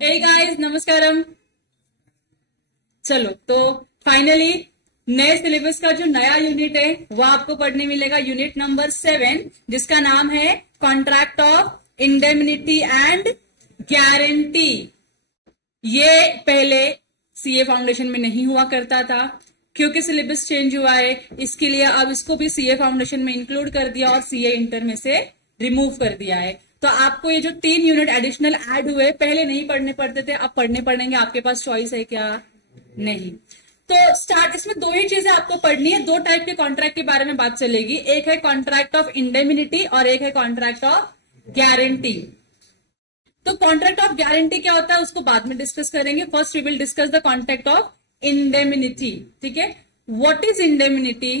Hey guys, नमस्कारम। चलो तो finally नए सिलेबस का जो नया यूनिट है वो आपको पढ़ने मिलेगा, यूनिट नंबर 7, जिसका नाम है contract of indemnity and guarantee. ये पहले सीए फाउंडेशन में नहीं हुआ करता था, क्योंकि सिलेबस चेंज हुआ है, इसके लिए अब इसको भी सीए फाउंडेशन में इंक्लूड कर दिया और सीए इंटर में से रिमूव कर दिया है। तो आपको ये जो 3 यूनिट एडिशनल ऐड हुए, पहले नहीं पढ़ने पड़ते थे, अब पढ़ने पड़ेंगे। आपके पास चॉइस है क्या? नहीं। तो स्टार्ट इसमें 2 ही चीजें आपको पढ़नी है। 2 टाइप के कॉन्ट्रैक्ट के बारे में बात चलेगी, एक है कॉन्ट्रैक्ट ऑफ इंडेमिनिटी और एक है कॉन्ट्रैक्ट ऑफ गारंटी। तो कॉन्ट्रैक्ट ऑफ गारंटी क्या होता है उसको बाद में डिस्कस करेंगे। First we will discuss the contract of indemnity. ठीक है, व्हाट इज इंडेमिनिटी,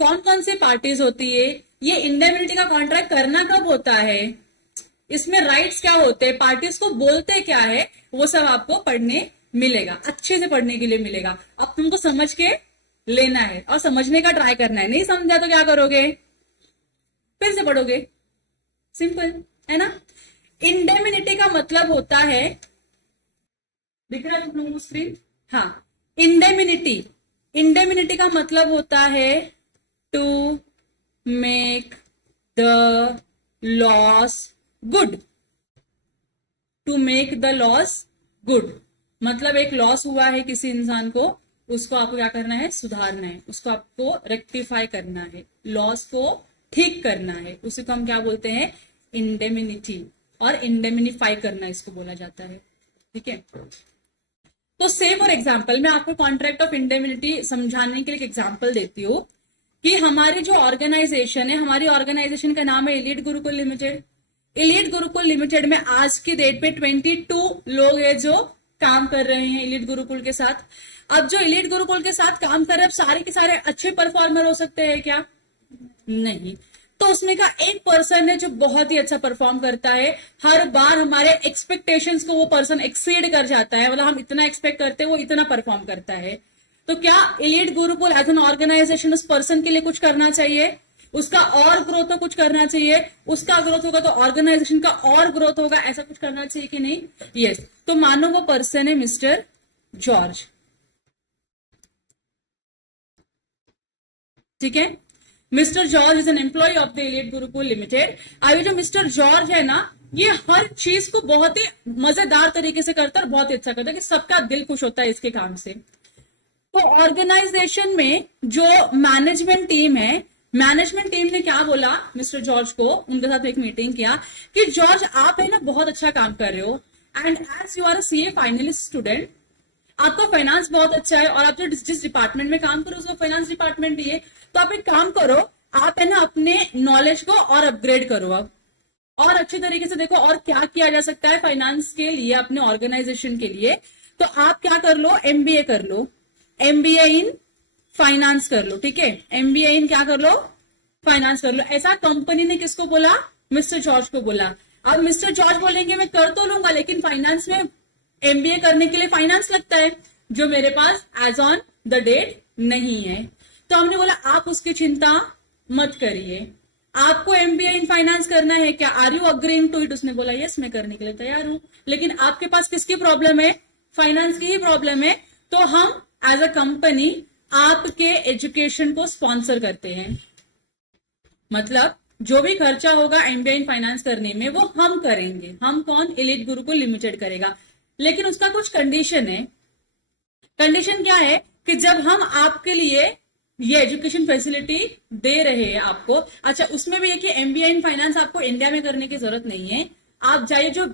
कौन कौन सी पार्टीज होती है, ये इंडेमिनिटी का कॉन्ट्रैक्ट करना कब होता है, इसमें राइट्स क्या होते हैं, पार्टीज को बोलते क्या है, वो सब आपको पढ़ने मिलेगा, अच्छे से पढ़ने के लिए मिलेगा। अब तुमको समझ के लेना है और समझने का ट्राई करना है। नहीं समझा तो क्या करोगे, फिर से पढ़ोगे, सिंपल है ना। इंडेमिनिटी का मतलब होता है, दिख रहा है तुम लोगों को स्क्रीन? हाँ, इंडेमिनिटी का मतलब होता है to make the loss good. To make the loss good मतलब एक लॉस हुआ है किसी इंसान को, उसको आपको क्या करना है, सुधारना है, उसको आपको रेक्टिफाई करना है, लॉस को ठीक करना है, उसे को हम क्या बोलते हैं, इंडेमिनिटी। और इंडेमिनिफाई करना इसको बोला जाता है। ठीक है, तो से फॉर एग्जाम्पल मैं आपको कॉन्ट्रैक्ट ऑफ इंडेमिनिटी समझाने के लिए एक एग्जाम्पल देती हूँ कि हमारी जो ऑर्गेनाइजेशन है, हमारी ऑर्गेनाइजेशन का नाम है elite Gurukul limited. Elite Gurukul limited में आज की डेट पे 22 लोग हैं जो काम कर रहे हैं एलीट गुरुकुल के साथ। अब जो एलीट गुरुकुल के साथ काम कर रहे हैं, अब सारे के सारे अच्छे परफॉर्मर हो सकते हैं क्या? नहीं। तो उसमें का एक पर्सन है जो बहुत ही अच्छा परफॉर्म करता है, हर बार हमारे एक्सपेक्टेशंस को वो पर्सन एक्सीड कर जाता है, मतलब हम इतना एक्सपेक्ट करते हैं वो इतना परफॉर्म करता है। तो क्या elite Gurukul as an organisation उस पर्सन के लिए कुछ करना चाहिए, उसका और ग्रोथ तो कुछ करना चाहिए, उसका ग्रोथ होगा तो ऑर्गेनाइजेशन का और ग्रोथ होगा, ऐसा कुछ करना चाहिए कि नहीं? यस। तो मानो वो पर्सन है मिस्टर जॉर्ज। ठीक है, mister George is an employ of the elite Gurukul limited. अभी जो मिस्टर जॉर्ज है ना, ये हर चीज को बहुत ही मजेदार तरीके से करता है और बहुत ही अच्छा करता है कि सबका दिल खुश होता है इसके काम से। तो ऑर्गेनाइजेशन में जो मैनेजमेंट टीम है, मैनेजमेंट टीम ने क्या बोला मिस्टर जॉर्ज को, उनके साथ एक मीटिंग किया कि जॉर्ज आप है ना बहुत अच्छा काम कर रहे हो, and as you are a CA finalist student, आपका फाइनेंस बहुत अच्छा है और आप जो जिस डिपार्टमेंट में काम करो उसको फाइनेंस डिपार्टमेंट ही है। तो आप एक काम करो, आप है ना अपने नॉलेज को और अपग्रेड करो, अब और अच्छे तरीके से देखो और क्या किया जा सकता है फाइनेंस के लिए, अपने ऑर्गेनाइजेशन के लिए। तो आप क्या कर लो, एमबीए कर लो, एमबीए इन फाइनेंस कर लो। ठीक है, एमबीए इन क्या कर लो, फाइनेंस कर लो। ऐसा कंपनी ने किसको बोला, मिस्टर जॉर्ज को बोला। अब मिस्टर जॉर्ज बोलेंगे मैं कर तो लूंगा, लेकिन फाइनेंस में एमबीए करने के लिए फाइनेंस लगता है जो मेरे पास एज ऑन द डेट नहीं है। तो हमने बोला आप उसकी चिंता मत करिए, आपको एमबीए इन फाइनेंस करना है क्या, are you agreeing to it? उसने बोला यस मैं करने के लिए तैयार हूं, लेकिन आपके पास किसकी प्रॉब्लम है, फाइनेंस की ही प्रॉब्लम है। तो हम एज अ कंपनी आपके एजुकेशन को स्पॉन्सर करते हैं, मतलब जो भी खर्चा होगा एमबीए इन फाइनेंस करने में वो हम करेंगे। हम कौन, एलीट गुरुकुल लिमिटेड करेगा, लेकिन उसका कुछ कंडीशन है। कंडीशन क्या है कि जब हम आपके लिए ये एजुकेशन फैसिलिटी दे रहे हैं आपको, अच्छा उसमें भी है कि एमबीए इन फाइनेंस आपको इंडिया में करने की जरूरत नहीं है, आप जाइए जो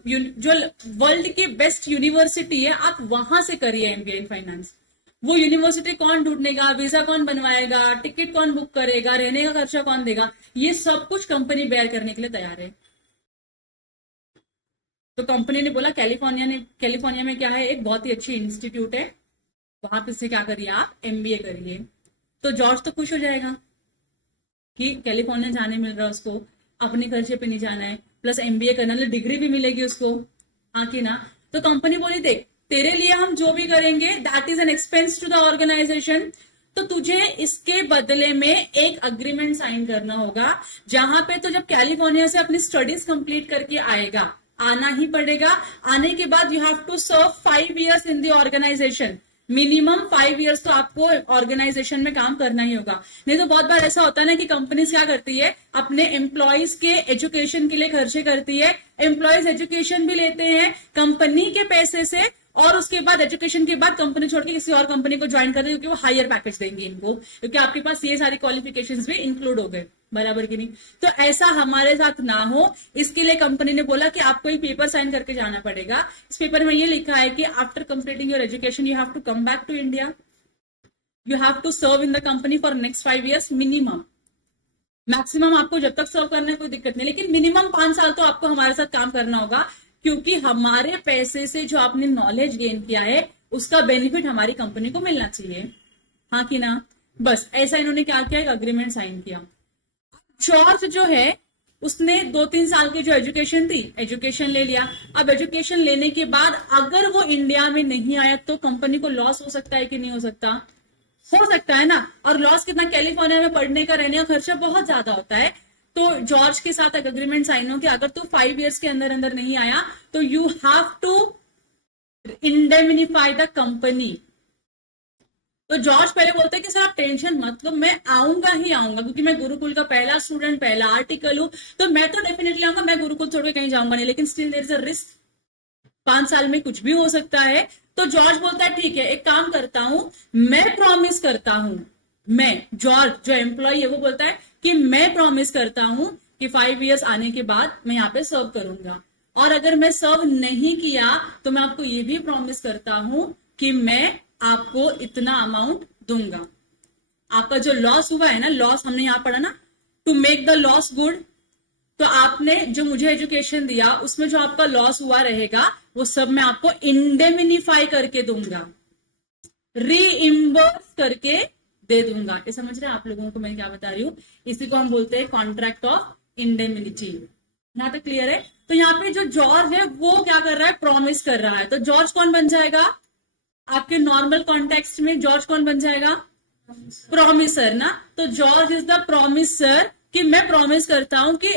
वर्ल्ड की बेस्ट यूनिवर्सिटी है आप वहां से करिए एमबीए इन फाइनेंस। वो यूनिवर्सिटी कौन ढूंढेगा, वीजा कौन बनवाएगा, टिकट कौन बुक करेगा, रहने का खर्चा कौन देगा, ये सब कुछ कंपनी बेयर करने के लिए तैयार है। तो कंपनी ने बोला कैलिफोर्निया में क्या है, एक बहुत ही अच्छी इंस्टीट्यूट है, वहां पे से क्या करिए आप एमबीए करिए। तो जॉर्ज तो खुश हो जाएगा कि कैलिफोर्निया जाने मिल रहा है उसको, अपने खर्चे पे नहीं जाना है, प्लस एमबीए करना, डिग्री भी मिलेगी उसको, हाँ कि ना। तो कंपनी बोली देख तेरे लिए हम जो भी करेंगे that is an expense to the organisation, तो तुझे इसके बदले में एक अग्रीमेंट साइन करना होगा, जहां पे तो जब कैलिफोर्निया से अपनी स्टडीज कंप्लीट करके आएगा, आना ही पड़ेगा। आने के बाद you have to serve 5 years in the organisation. Minimum 5 years तो आपको ऑर्गेनाइजेशन में काम करना ही होगा। नहीं तो बहुत बार ऐसा होता है ना कि कंपनीज क्या करती है, अपने एम्प्लॉयज के एजुकेशन के लिए खर्चे करती है, एम्प्लॉयज एजुकेशन भी लेते हैं कंपनी के पैसे से, और उसके बाद एजुकेशन के बाद कंपनी छोड़ के किसी और कंपनी को ज्वाइन कर दे क्योंकि वो हायर पैकेज देंगे इनको, क्योंकि आपके पास ये सारी क्वालिफिकेशंस भी इंक्लूड हो गए, बराबर की नहीं। तो ऐसा हमारे साथ ना हो, इसके लिए कंपनी ने बोला कि आपको एक पेपर साइन करके जाना पड़ेगा। इस पेपर में ये लिखा है कि after completing your education you have to come back to India, you have to serve in the company for next 5 years minimum. Maximum आपको जब तक सर्व करने में कोई दिक्कत नहीं, लेकिन मिनिमम 5 साल तो आपको हमारे साथ काम करना होगा, क्योंकि हमारे पैसे से जो आपने नॉलेज गेन किया है उसका बेनिफिट हमारी कंपनी को मिलना चाहिए, हाँ कि ना। बस ऐसा इन्होंने क्या किया, एक अग्रीमेंट साइन किया। जॉर्ज जो है उसने 2-3 साल की जो एजुकेशन थी, एजुकेशन ले लिया। अब एजुकेशन लेने के बाद अगर वो इंडिया में नहीं आया तो कंपनी को लॉस हो सकता है कि नहीं हो सकता? हो सकता है ना। और लॉस कितना, कैलिफोर्निया में पढ़ने का रहने का खर्चा बहुत ज्यादा होता है। तो जॉर्ज के साथ एक अग्रीमेंट साइन हो कि अगर तू 5 years के अंदर अंदर नहीं आया तो you have to indemnify the company. तो जॉर्ज पहले बोलते हैं कि सर आप टेंशन मत लो, मैं आऊंगा ही आऊंगा, क्योंकि मैं गुरुकुल का पहला स्टूडेंट, पहला आर्टिकल हूं, तो मैं तो डेफिनेटली आऊंगा, मैं गुरुकुल छोड़ के कहीं जाऊंगा नहीं, लेकिन still there is a risk, 5 साल में कुछ भी हो सकता है। तो जॉर्ज बोलता है ठीक है, एक काम करता हूं, मैं प्रॉमिस करता हूं, मैं जॉर्ज जो एम्प्लॉय है वो बोलता है कि मैं प्रॉमिस करता हूं कि 5 years आने के बाद मैं यहाँ पे सर्व करूंगा, और अगर मैं सर्व नहीं किया तो मैं आपको ये भी प्रॉमिस करता हूं कि मैं आपको इतना अमाउंट दूंगा। आपका जो लॉस हुआ है ना, लॉस हमने यहां पढ़ा ना, to make the loss good, तो आपने जो मुझे एजुकेशन दिया उसमें जो आपका लॉस हुआ रहेगा वो सब मैं आपको इंडेमिनिफाई करके दूंगा, रीइम्बर्स करके दे दूंगा। ये समझ रहे हैं आप लोगों को मैं क्या बता रही हूँ? इसी को हम बोलते हैं कॉन्ट्रैक्ट ऑफ इंडेमिनिटी। यहां तक क्लियर है? तो यहाँ पे जो जॉर्ज है वो क्या कर रहा है, प्रॉमिस कर रहा है। तो जॉर्ज कौन बन जाएगा आपके नॉर्मल कॉन्टेक्स्ट में? जॉर्ज कौन बन जाएगा? प्रॉमिसर ना। तो जॉर्ज इज द प्रॉमिसर कि मैं प्रॉमिस करता हूं कि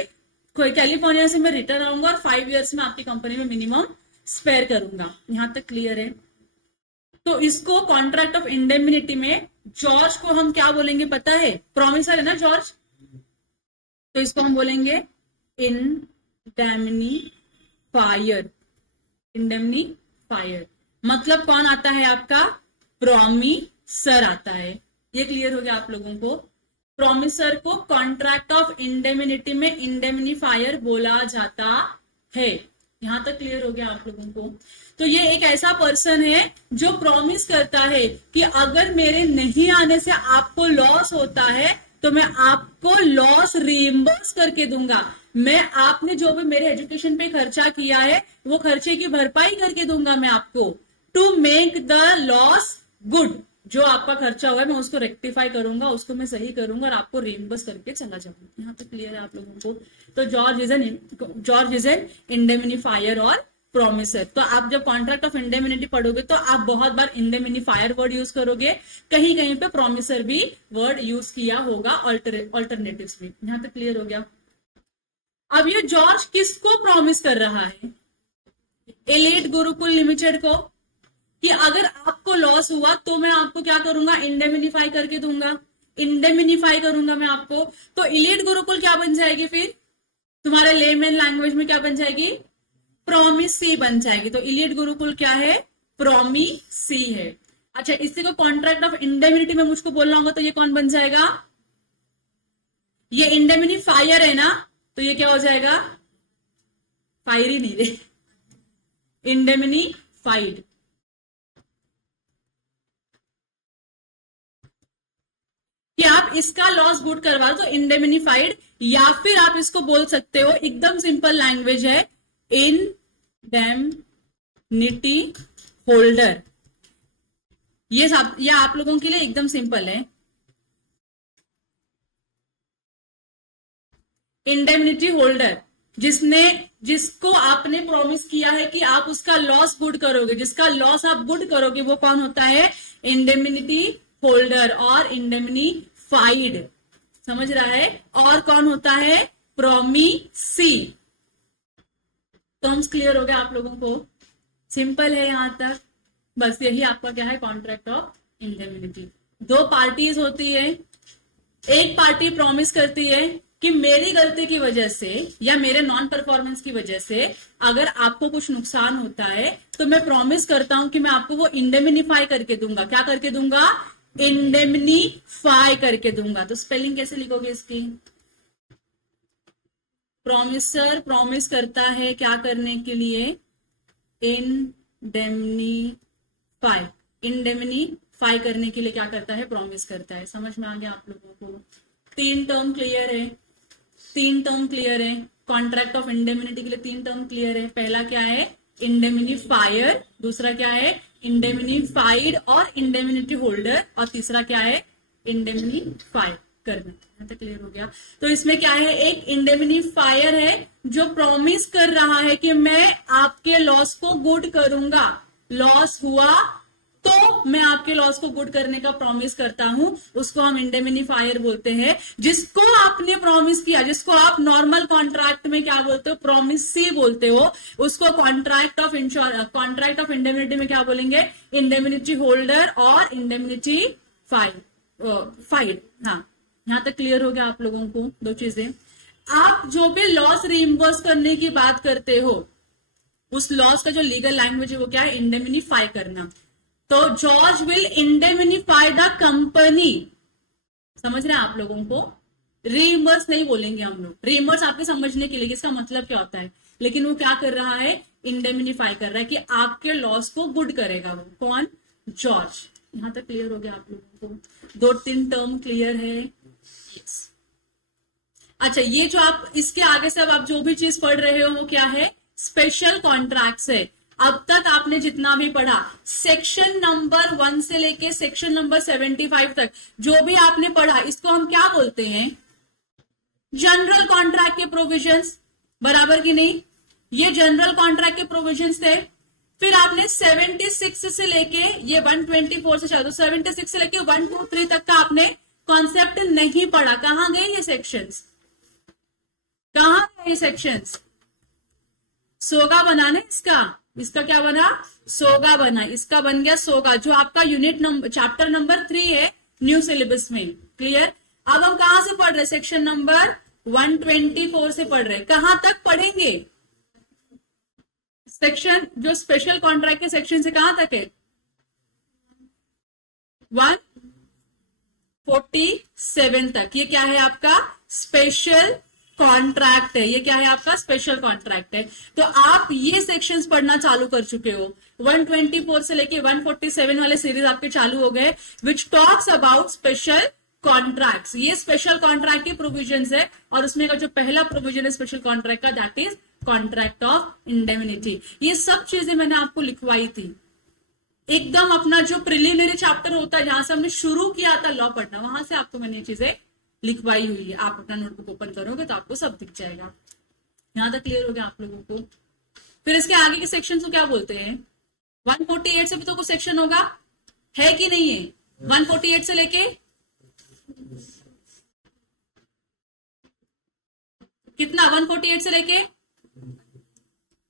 कैलिफोर्निया से मैं रिटर्न आऊंगा और 5 years में आपकी कंपनी में मिनिमम स्पेयर करूंगा। यहां तक क्लियर है? तो इसको कॉन्ट्रैक्ट ऑफ इंडेमिनिटी में जॉर्ज को हम क्या बोलेंगे पता है? प्रॉमिसर है ना जॉर्ज, तो इसको हम बोलेंगे इंडेमिनिफायर। इंडेमिनिफायर मतलब कौन आता है आपका? प्रॉमिसर आता है। ये क्लियर हो गया आप लोगों को? प्रॉमिसर को कॉन्ट्रैक्ट ऑफ इंडेमिनिटी में इंडेमिनिफायर बोला जाता है। यहां तक क्लियर हो गया आप लोगों को? तो ये एक ऐसा पर्सन है जो प्रॉमिस करता है कि अगर मेरे नहीं आने से आपको लॉस होता है तो मैं आपको लॉस रीइंबर्स करके दूंगा। मैं आपने जो भी मेरे एजुकेशन पे खर्चा किया है वो खर्चे की भरपाई करके दूंगा मैं आपको, to make the loss good. जो आपका खर्चा हुआ है मैं उसको रेक्टिफाई करूंगा, उसको मैं सही करूंगा और आपको रीइंबर्स करके चला जाऊंगा। यहाँ तक क्लियर है आप लोगों को? तो जॉर्ज इज एन इंडेमिनिफायर और प्रॉमिसर। तो आप जब कॉन्ट्रैक्ट ऑफ इंडेमिनिटी पढ़ोगे तो आप बहुत बार इंडेमिनिफायर वर्ड यूज करोगे, कहीं कहीं पे प्रॉमिसर भी वर्ड यूज किया होगा, ऑल्टरनेटिव्स भी। यहां तक क्लियर हो गया? अब ये जॉर्ज किसको प्रॉमिस कर रहा है? एलीट गुरुकुल लिमिटेड को, कि अगर आपको लॉस हुआ तो मैं आपको क्या करूंगा? इंडेमिनिफाई करके दूंगा, इंडेमिनिफाई करूंगा मैं आपको। तो एलीट गुरुकुल क्या बन जाएगी फिर? तुम्हारे लेमैन लैंग्वेज में क्या बन जाएगी? प्रॉमिसी बन जाएगी। तो एलीट गुरुकुल क्या है? प्रॉमिसी है। अच्छा, इसी को कॉन्ट्रैक्ट ऑफ इंडेमिनिटी में मुझको बोलना होगा तो ये कौन बन जाएगा? ये इंडेमिनिफायर है ना, तो ये क्या हो जाएगा? फायर ही नहीं रे, इंडेमिनिफाइड। कि आप इसका लॉस गुड करवा दो तो इंडेमिनिफाइड, या फिर आप इसको बोल सकते हो, एकदम सिंपल लैंग्वेज है, इंडेमिनिटी होल्डर। ये आप लोगों के लिए एकदम सिंपल है। इंडेमिनिटी होल्डर जिसको आपने प्रॉमिस किया है कि आप उसका लॉस गुड करोगे, जिसका लॉस आप गुड करोगे, वो कौन होता है? इंडेमिनिटी होल्डर और इंडेमिनिफाइड। समझ रहा है? और कौन होता है? प्रॉमिसी। टर्म्स क्लियर हो गया आप लोगों को? सिंपल है यहां तक। बस यही आपका क्या है, कॉन्ट्रैक्ट ऑफ इंडेमनिटी। दो पार्टीज होती है, एक पार्टी प्रॉमिस करती है कि मेरी गलती की वजह से या मेरे नॉन परफॉर्मेंस की वजह से अगर आपको कुछ नुकसान होता है तो मैं प्रॉमिस करता हूं कि मैं आपको वो इंडेमनिफाई करके दूंगा। क्या करके दूंगा? इंडेमनिफाई करके दूंगा। तो स्पेलिंग कैसे लिखोगे इसकी? प्रॉमिसर प्रॉमिस करता है क्या करने के लिए? इंडेमनिफाई। इंडेमनिफाई करने के लिए क्या करता है? प्रॉमिस करता है। समझ में आ गया आप लोगों को? तीन टर्म क्लियर है, तीन टर्म क्लियर है। कॉन्ट्रैक्ट ऑफ इंडेमनिटी के लिए तीन टर्म क्लियर है। पहला क्या है? इंडेमनिफायर। दूसरा क्या है? इंडेमनिफाइड और इंडेमनिटी होल्डर। और तीसरा क्या है? इंडेमनिफाई करना। यहां तक क्लियर हो गया? तो इसमें क्या है? एक इंडेमनिफायर है जो प्रॉमिस कर रहा है कि मैं आपके लॉस को गुड करूंगा। लॉस हुआ तो मैं आपके लॉस को गुड करने का प्रॉमिस करता हूं, उसको हम इंडेमनिफायर बोलते हैं। जिसको आपने प्रॉमिस किया, जिसको आप नॉर्मल कॉन्ट्रैक्ट में क्या बोलते हो? प्रॉमिसी बोलते हो, उसको कॉन्ट्रैक्ट ऑफ इंडेमनिटी में क्या बोलेंगे? इंडेमनिटी होल्डर और इंडेमनिटी फाइड। हाँ, यहां तक क्लियर हो गया आप लोगों को? दो चीजें। आप जो भी लॉस रीइंबर्स करने की बात करते हो, उस लॉस का जो लीगल लैंग्वेज है वो क्या है? इंडेमनिफाई करना। तो जॉर्ज विल इंडेमनिफाई द कंपनी। समझ रहे हैं आप लोगों को? रीइंबर्स नहीं बोलेंगे हम लोग। रीइंबर्स आपके समझने के लिए इसका मतलब क्या होता है, लेकिन वो क्या कर रहा है? इंडेमनिफाई कर रहा है कि आपके लॉस को गुड करेगा वो। कौन? जॉर्ज। यहां तक क्लियर हो गया आप लोगों को? दो तीन टर्म क्लियर है? yes. अच्छा, ये जो आप इसके आगे से अब आप जो भी चीज पढ़ रहे हो वो क्या है? स्पेशल कॉन्ट्रैक्ट्स है। अब तक आपने जितना भी पढ़ा, सेक्शन नंबर 1 से लेके सेक्शन नंबर 75 तक जो भी आपने पढ़ा, इसको हम क्या बोलते हैं? जनरल कॉन्ट्रैक्ट के प्रोविजंस। बराबर की नहीं? ये जनरल कॉन्ट्रैक्ट के प्रोविजंस थे। फिर आपने 76 से लेके ये 124 से चालू, 76 से लेके 123 तक का आपने कॉन्सेप्ट नहीं पढ़ा। कहां गए ये सेक्शंस? कहां गए ये सेक्शंस? सोगा बना ना इसका। इसका क्या बना? सोगा बना। इसका बन गया सोगा, जो आपका यूनिट नंबर चैप्टर नंबर 3 है न्यू सिलेबस में। क्लियर? अब हम कहां से पढ़ रहे? सेक्शन नंबर 124 से पढ़ रहे। कहां तक पढ़ेंगे? सेक्शन जो स्पेशल कॉन्ट्रैक्ट के सेक्शन से कहां तक है? 147 तक। ये क्या है? आपका स्पेशल कॉन्ट्रैक्ट है। ये क्या है? आपका स्पेशल कॉन्ट्रैक्ट है। तो आप ये सेक्शंस पढ़ना चालू कर चुके हो। 124 से लेके 147 वाले सीरीज आपके चालू हो गए, which talks about special contracts. ये स्पेशल कॉन्ट्रैक्ट के प्रोविजंस है, और उसमें का जो पहला प्रोविजन है स्पेशल कॉन्ट्रैक्ट का, that is contract of indemnity. ये सब चीजें मैंने आपको लिखवाई थी। एकदम अपना जो प्रिलिमिनरी चैप्टर होता है, जहां से हमने शुरू किया था लॉ पढ़ना, वहां से आपको मैंने ये चीजें लिखवाई हुई है। आप अपना नोटबुक ओपन करोगे तो आपको सब दिख जाएगा। यहां तक क्लियर हो गया आप लोगों को? फिर इसके आगे के सेक्शन को क्या बोलते हैं? 148 से भी तो कुछ सेक्शन होगा, है कि नहीं है? 148 से लेके कितना? 148 से लेके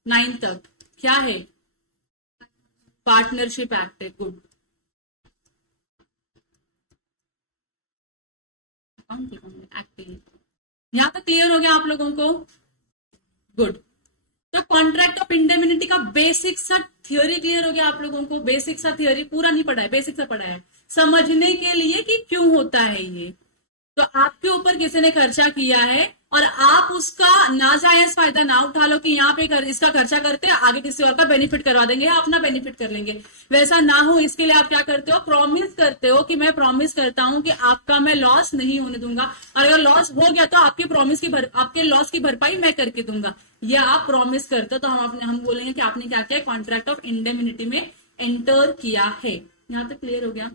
9 तक क्या है? पार्टनरशिप एक्ट है। गुड। यहां तक क्लियर हो गया आप लोगों को? गुड। तो कॉन्ट्रैक्ट ऑफ इंडेमनिटी का बेसिक सा थियोरी क्लियर हो गया आप लोगों को? बेसिक सा थियोरी, पूरा नहीं पढ़ा है, बेसिक सा पढ़ा है समझने के लिए कि क्यों होता है ये। तो आपके ऊपर किसी ने खर्चा किया है और आप उसका नाजायज फायदा ना उठा लो कि यहाँ पे इसका खर्चा करते हैं, आगे किसी और का बेनिफिट करवा देंगे या अपना बेनिफिट कर लेंगे। वैसा ना हो इसके लिए आप क्या करते हो? प्रॉमिस करते हो कि मैं प्रॉमिस करता हूं कि आपका मैं लॉस नहीं होने दूंगा, और अगर लॉस हो गया तो आपकी आपके लॉस की भरपाई मैं करके दूंगा। ये आप प्रॉमिस करते हो, तो हम बोलेंगे कि आपने क्या किया? कॉन्ट्रैक्ट ऑफ इंडेमनिटी में एंटर किया है। यहां तक क्लियर हो गया?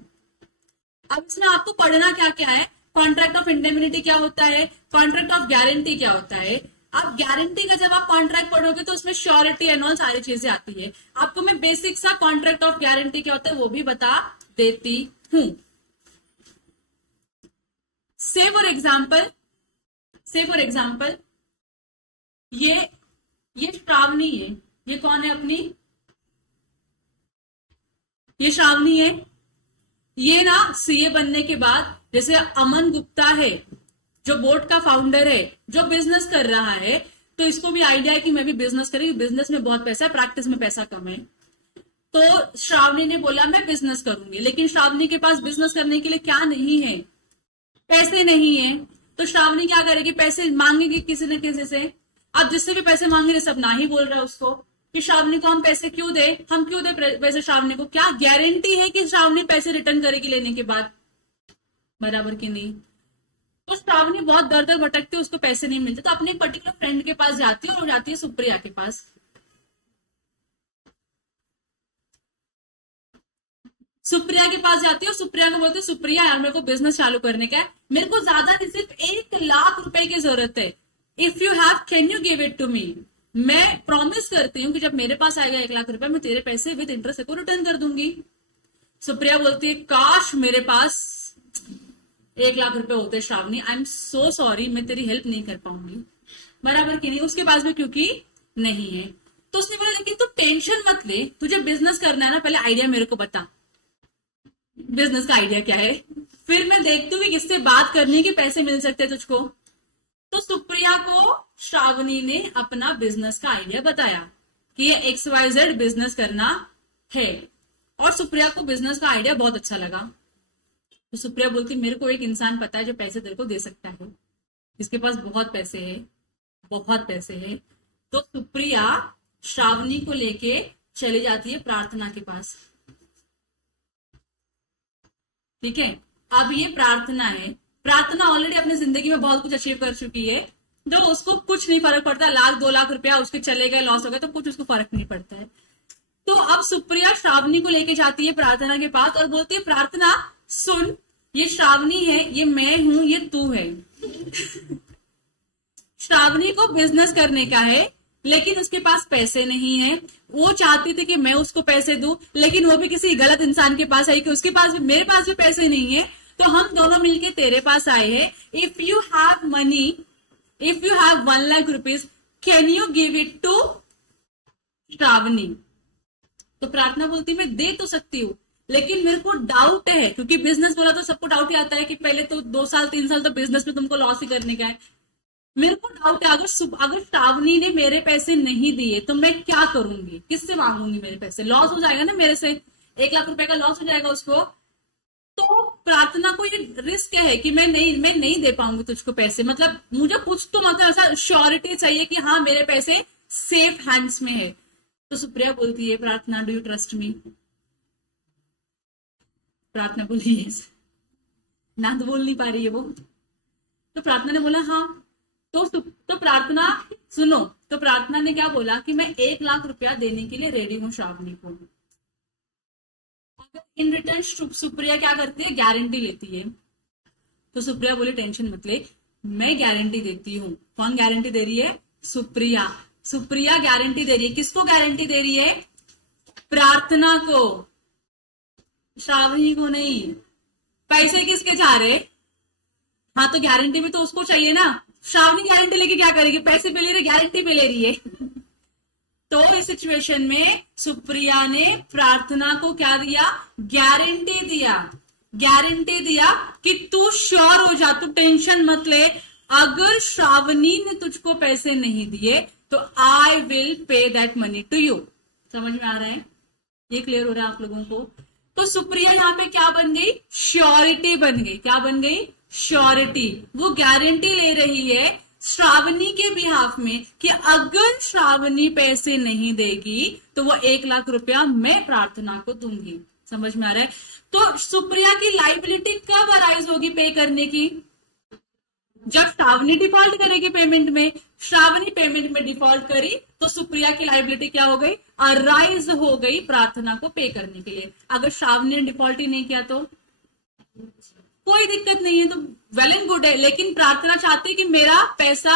अब इसमें आपको पढ़ना क्या क्या है? कॉन्ट्रैक्ट ऑफ इंडेमनिटी क्या होता है? कॉन्ट्रैक्ट ऑफ गारंटी क्या होता है? अब गारंटी का जब आप कॉन्ट्रैक्ट पढ़ोगे तो उसमें श्योरिटी एंड ऑल सारी चीजें आती है। आपको मैं बेसिक सा कॉन्ट्रैक्ट ऑफ गारंटी क्या होता है वो भी बता देती हूं। से फॉर एग्जाम्पल ये ये श्रावणी है, ये कौन है अपनी, ये श्रावणी है। ये ना सीए बनने के बाद, जैसे अमन गुप्ता है जो बोर्ड का फाउंडर है, जो बिजनेस कर रहा है, तो इसको भी आइडिया है कि मैं भी बिजनेस करूंगी, बिजनेस में बहुत पैसा है, प्रैक्टिस में पैसा कम है। तो श्रावणी ने बोला मैं बिजनेस करूंगी, लेकिन श्रावणी के पास बिजनेस करने के लिए क्या नहीं है, पैसे नहीं है। तो श्रावणी क्या करेगी, पैसे मांगेगी किसी न किसी से। अब जिससे भी पैसे मांगे सब ना ही बोल रहा है उसको कि श्रावणी को हम पैसे क्यों दे, हम क्यों दे पैसे श्रावणी को, क्या गारंटी है कि श्रावणी पैसे रिटर्न करेगी लेने के बाद, बराबर की नहीं। तो श्रावणी बहुत दर दर भटकती है, उसको पैसे नहीं मिलते, तो अपने एक पर्टिकुलर फ्रेंड के पास जाती है और जाती है सुप्रिया के पास। सुप्रिया के पास जाती है और सुप्रिया को बोलती है सुप्रिया यार मेरे को बिजनेस चालू करने का है, मेरे को ज्यादा नहीं सिर्फ 1 लाख रुपए की जरूरत है, if you have can you give it to me. मैं प्रॉमिस करती हूँ कि जब मेरे पास आएगा 1 लाख रुपए मैं तेरे पैसे विद इंटरेस्ट को रिटर्न कर दूंगी। सुप्रिया बोलती है काश मेरे पास 1 लाख रुपए होते Shravani, I am so sorry मैं तेरी हेल्प नहीं कर पाऊंगी, बराबर की नहीं। उसके पास भी क्योंकि नहीं है। तो उसने बोला लेकिन तू टेंशन मत ले, तुझे बिजनेस करना है ना, पहले आइडिया मेरे को बता, बिजनेस का आइडिया क्या है, फिर मैं देखती हूँ कि किससे बात करनी है कि पैसे मिल सकते हैं तुझको। तो सुप्रिया को श्रावणी ने अपना बिजनेस का आइडिया बताया कि ये XYZ बिजनेस करना है, और सुप्रिया को बिजनेस का आइडिया बहुत अच्छा लगा। तो सुप्रिया बोलती मेरे को एक इंसान पता है जो पैसे तेरे को दे सकता है, जिसके पास बहुत पैसे है, बहुत पैसे है। तो सुप्रिया श्रावणी को लेके चली जाती है प्रार्थना के पास, ठीक है। अब ये प्रार्थना है, प्रार्थना ऑलरेडी अपनी जिंदगी में बहुत कुछ अचीव कर चुकी है, तो उसको कुछ नहीं फर्क पड़ता, 1-2 लाख रुपया उसके चले गए, लॉस हो गए, तो कुछ उसको फर्क नहीं पड़ता है। तो अब सुप्रिया श्रावणी को लेके जाती है प्रार्थना के पास और बोलती है प्रार्थना सुन, ये श्रावणी है, ये मैं हूं, ये तू है। श्रावणी को बिजनेस करने का है लेकिन उसके पास पैसे नहीं है, वो चाहती थी कि मैं उसको पैसे दूं, लेकिन वो भी किसी गलत इंसान के पास आई कि उसके पास भी, मेरे पास भी पैसे नहीं है, तो हम दोनों मिलके तेरे पास आए हैं। If you have money, if you have 1 lakh rupees, can you give it to Shravani. तो प्रार्थना बोलती मैं दे तो सकती हूँ, लेकिन मेरे को डाउट है, क्योंकि बिजनेस बोला तो सबको डाउट ही आता है कि पहले तो 2 साल 3 साल तो बिजनेस में तुमको लॉस ही करने का है। मेरे को डाउट है अगर श्रावणी ने मेरे पैसे नहीं दिए तो मैं क्या करूंगी, किससे मांगूंगी, मेरे पैसे लॉस हो जाएगा ना, मेरे से 1 लाख रुपए का लॉस हो जाएगा उसको। तो प्रार्थना को ये रिस्क है कि मैं नहीं दे पाऊंगी तुझको पैसे, मतलब मुझे कुछ तो मतलब ऐसा श्योरिटी चाहिए कि हाँ मेरे पैसे सेफ हैंड्स में है। तो सुप्रिया बोलती है प्रार्थना डू यू ट्रस्ट मी। प्रार्थना बोली यस, ना तो बोल नहीं पा रही है वो। तो प्रार्थना ने बोला हाँ। तो प्रार्थना सुनो, तो प्रार्थना ने क्या बोला कि मैं 1 लाख रुपया देने के लिए रेडी हूं श्रावणी को। इन रिटर्न सुप्रिया क्या करती है, गारंटी लेती है। तो सुप्रिया बोले टेंशन मत ले, मैं गारंटी देती हूँ। कौन गारंटी दे रही है, सुप्रिया। सुप्रिया गारंटी दे रही है, किसको गारंटी दे रही है, प्रार्थना को, श्रावणी को नहीं। पैसे किसके जा रहे, हाँ तो गारंटी भी तो उसको चाहिए ना। श्रावणी गारंटी लेके क्या करेगी, पैसे पे ले रही, गारंटी पे ले रही है। तो इस सिचुएशन में सुप्रिया ने प्रार्थना को क्या दिया, गारंटी दिया। गारंटी दिया कि तू श्योर हो जा, तू टेंशन मत ले, अगर श्रावणी ने तुझको पैसे नहीं दिए तो I will pay that money to you. समझ में आ रहा है, ये क्लियर हो रहा है आप लोगों को। तो सुप्रिया यहाँ पे क्या बन गई, श्योरिटी बन गई। क्या बन गई, श्योरिटी। वो गारंटी ले रही है श्रावणी के बिहाफ में कि अगर श्रावणी पैसे नहीं देगी तो वो 1 लाख रुपया मैं प्रार्थना को दूंगी। समझ में आ रहा है। तो सुप्रिया की लाइबिलिटी कब अराइज होगी पे करने की, जब श्रावणी डिफॉल्ट करेगी पेमेंट में। श्रावणी पेमेंट में डिफॉल्ट करी तो सुप्रिया की लाइबिलिटी क्या हो गई, अराइज हो गई प्रार्थना को पे करने के लिए। अगर श्रावणी ने डिफॉल्ट ही नहीं किया तो कोई दिक्कत नहीं है, तो वेल एंड गुड है। लेकिन प्रार्थना चाहती है कि मेरा पैसा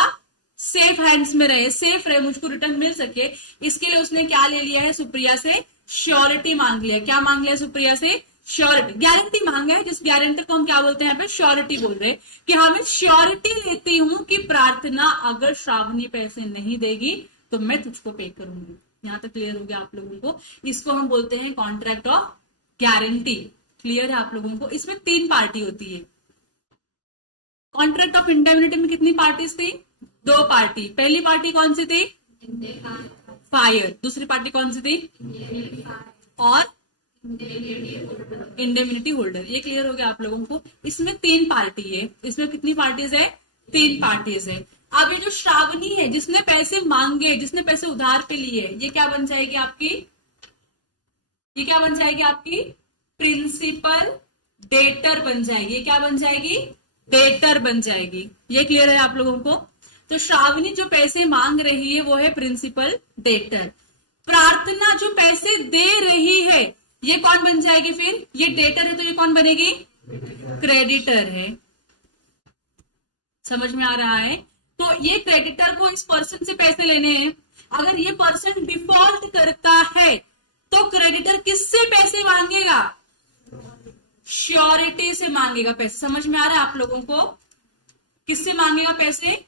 सेफ हैंड्स में रहे, सेफ रहे, मुझको रिटर्न मिल सके। इसके लिए उसने क्या ले लिया है, सुप्रिया से श्योरिटी मांग लिया। क्या मांग लिया सुप्रिया से, श्योरिटी, गारंटी मांगा है। जिस गारंटी को हम क्या बोलते हैं यहाँ पे, श्योरिटी बोल रहे हैं कि हाँ मैं श्योरिटी लेती हूं कि प्रार्थना अगर श्रावणी पैसे नहीं देगी तो मैं तुझको पे करूंगी। यहां तक क्लियर हो गया आप लोगों को। इसको हम बोलते हैं कॉन्ट्रैक्ट ऑफ गारंटी। क्लियर है आप लोगों को। इसमें 3 पार्टी होती है। कॉन्ट्रैक्ट ऑफ इंडेमनिटी में कितनी पार्टीज थी? 2 पार्टी। पहली पार्टी कौन सी थी? फायर। दूसरी पार्टी कौन सी थी? और इंडेमनिटी होल्डर। ये क्लियर हो गया आप लोगों को। इसमें 3 पार्टी है। इसमें कितनी पार्टीज है? 3 पार्टीज है। अब ये जो श्रावणी है, जिसने पैसे मांगे, जिसने पैसे उधार पे लिए, ये क्या बन जाएगी आपकी? ये क्या बन जाएगी आपकी? प्रिंसिपल डेटर बन जाएगी। ये क्या बन जाएगी? डेटर बन जाएगी। ये क्लियर है आप लोगों को। तो श्रावणी जो पैसे मांग रही है वो है प्रिंसिपल डेटर। प्रार्थना जो पैसे दे रही है ये कौन बन जाएगी? फिर ये डेटर है तो ये कौन बनेगी? क्रेडिटर है। समझ में आ रहा है? तो ये क्रेडिटर को इस पर्सन से पैसे लेने हैं। अगर ये पर्सन डिफॉल्ट करता है तो क्रेडिटर किससे पैसे मांगेगा? श्योरिटी से मांगेगा पैसे। समझ में आ रहा है आप लोगों को? किससे मांगेगा पैसे?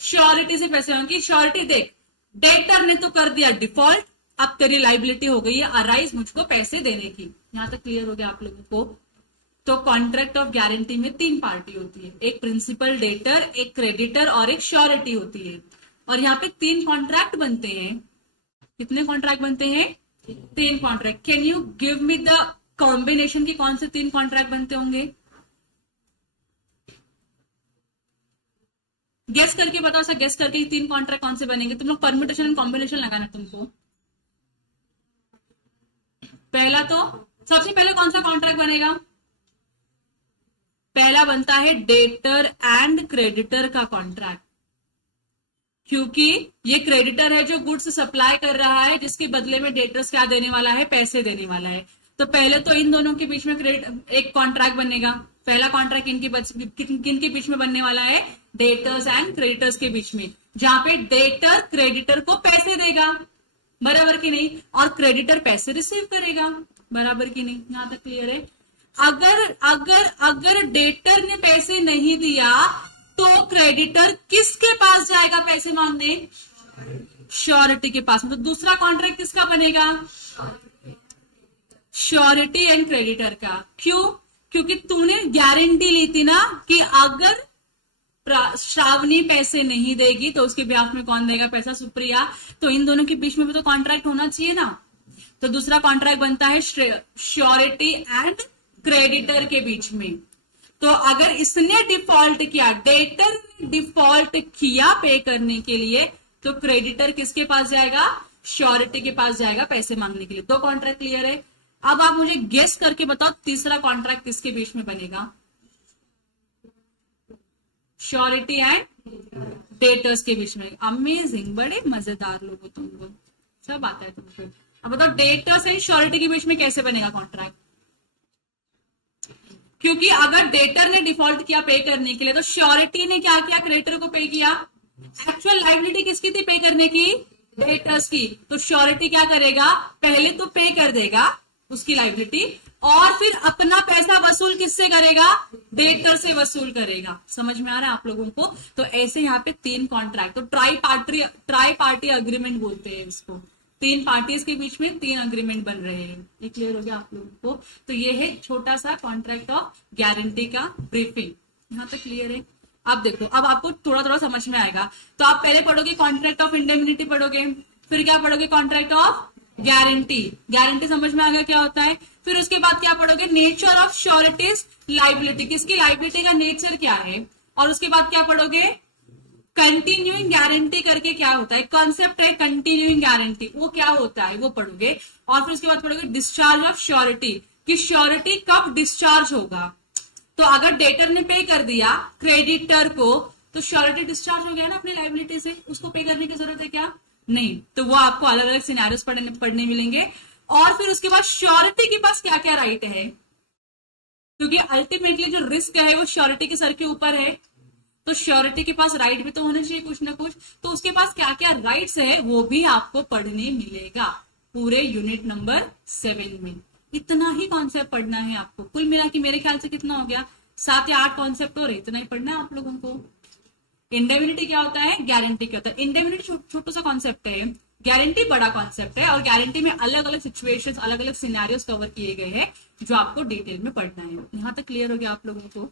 श्योरिटी से पैसे मांगेगी। श्योरिटी देख, डेटर ने तो कर दिया डिफॉल्ट, अब तेरी लाइबिलिटी हो गई है अराइज मुझको पैसे देने की। यहां तक क्लियर हो गया आप लोगों को। तो कॉन्ट्रैक्ट ऑफ गारंटी में 3 पार्टी होती है। एक प्रिंसिपल डेटर, एक क्रेडिटर और एक श्योरिटी होती है। और यहाँ पे 3 कॉन्ट्रैक्ट बनते हैं। कितने कॉन्ट्रैक्ट बनते हैं? 3 contract. Can you give me the combination की कौन से 3 कॉन्ट्रैक्ट बनते होंगे? गेस करके बताओ सर। गेस करके 3 कॉन्ट्रैक्ट कौन से बनेंगे? तुम लोग परम्यूटेशन एंड कॉम्बिनेशन लगाना तुमको। पहला तो सबसे पहले कौन सा कॉन्ट्रैक्ट बनेगा? पहला बनता है डेटर एंड क्रेडिटर का कॉन्ट्रैक्ट, क्योंकि ये क्रेडिटर है जो गुड्स सप्लाई कर रहा है, जिसके बदले में डेटर्स क्या देने वाला है? पैसे देने वाला है। तो पहले तो इन दोनों के बीच में एक कॉन्ट्रैक्ट बनेगा। पहला कॉन्ट्रैक्ट किनके बीच में बनने वाला है? डेटर्स एंड क्रेडिटर्स के बीच में, जहां पे डेटर क्रेडिटर को पैसे देगा, बराबर की नहीं, और क्रेडिटर पैसे रिसीव करेगा, बराबर की नहीं। यहां तक क्लियर है? अगर डेटर ने पैसे नहीं दिया तो क्रेडिटर किसके पास जाएगा पैसे मांगने? श्योरिटी के पास। तो दूसरा कॉन्ट्रैक्ट किसका बनेगा? श्योरिटी एंड क्रेडिटर का। क्यों? क्योंकि तूने गारंटी ली थी ना कि अगर श्रावणी पैसे नहीं देगी तो उसके ब्याह में कौन देगा पैसा? सुप्रिया। तो इन दोनों के बीच में भी तो कॉन्ट्रैक्ट होना चाहिए ना। तो दूसरा कॉन्ट्रैक्ट बनता है श्योरिटी एंड क्रेडिटर के बीच में। तो अगर इसने डिफॉल्ट किया, डेटर ने डिफॉल्ट किया पे करने के लिए, तो क्रेडिटर किसके पास जाएगा? श्योरिटी के पास जाएगा पैसे मांगने के लिए। 2 कॉन्ट्रैक्ट क्लियर है? अब आप मुझे गेस करके बताओ तीसरा कॉन्ट्रैक्ट किसके बीच में बनेगा? श्योरिटी एंड डेटर्स के बीच में। अमेजिंग, बड़े मजेदार लोग हो तुम लोग, सब आता है तुमको। अब बताओ डेटर्स एंड श्योरिटी के बीच में कैसे बनेगा कॉन्ट्रैक्ट? क्योंकि अगर डेटर ने डिफॉल्ट किया पे करने के लिए, तो श्योरिटी ने क्या किया? क्रेडिटर को पे किया। एक्चुअल लाइबिलिटी किसकी थी पे करने की? डेटर्स की। तो श्योरिटी क्या करेगा? पहले तो पे कर देगा उसकी लाइबिलिटी, और फिर अपना पैसा वसूल किससे करेगा? डेटर से वसूल करेगा। समझ में आ रहा है आप लोगों को? तो ऐसे यहाँ पे 3 कॉन्ट्रैक्ट, तो ट्राई पार्टी अग्रीमेंट बोलते हैं इसको। 3 पार्टीज के बीच में 3 अग्रीमेंट बन रहे हैं। ये क्लियर हो गया आप लोगों को? तो ये है छोटा सा कॉन्ट्रैक्ट ऑफ गारंटी का ब्रीफिंग। यहां तक क्लियर है? अब देखो, अब आपको थोड़ा थोड़ा समझ में आएगा। तो आप पहले पढ़ोगे कॉन्ट्रैक्ट ऑफ इंडेमनिटी पढ़ोगे, फिर क्या पढ़ोगे? Contract of guarantee. गारंटी समझ में आ गया क्या होता है? फिर उसके बाद क्या पढ़ोगे? नेचर ऑफ श्योरिटीज लाइबिलिटी, किसकी लाइबिलिटी का नेचर क्या है। और उसके बाद क्या पढ़ोगे? कंटिन्यूइंग गारंटी करके क्या होता है, कॉन्सेप्ट है कंटिन्यूइंग गारंटी, वो क्या होता है वो पढ़ोगे। और फिर उसके बाद पढ़ोगे डिस्चार्ज ऑफ श्योरिटी, कि श्योरिटी कब डिस्चार्ज होगा। तो अगर डेटर ने पे कर दिया क्रेडिटर को, तो श्योरिटी डिस्चार्ज हो गया ना अपनी लाइबिलिटी से, उसको पे करने की जरूरत है क्या? नहीं। तो वो आपको अलग अलग सिनेरियोस पढ़ने मिलेंगे। और फिर उसके बाद श्योरिटी के पास क्या क्या राइट है, क्योंकि अल्टीमेटली जो रिस्क है वो श्योरिटी के सर के ऊपर है, तो श्योरिटी के पास राइट भी तो होना चाहिए कुछ ना कुछ। तो उसके पास क्या क्या राइट्स है वो भी आपको पढ़ने मिलेगा पूरे यूनिट नंबर 7 में। इतना ही कॉन्सेप्ट पढ़ना है आपको। कुल मिला के मेरे ख्याल से कितना हो गया? 7 या 8 कॉन्सेप्ट और इतना ही पढ़ना है आप लोगों को। इंडेमनिटी क्या होता है, गारंटी क्या होता है। इंडेमनिटी छोटा सा कॉन्सेप्ट है, गारंटी बड़ा कॉन्सेप्ट है, और गारंटी में अलग अलग सिचुएशंस, अलग अलग सिनेरियोस कवर किए गए हैं जो आपको डिटेल में पढ़ना है। यहां तक क्लियर हो गया आप लोगों को?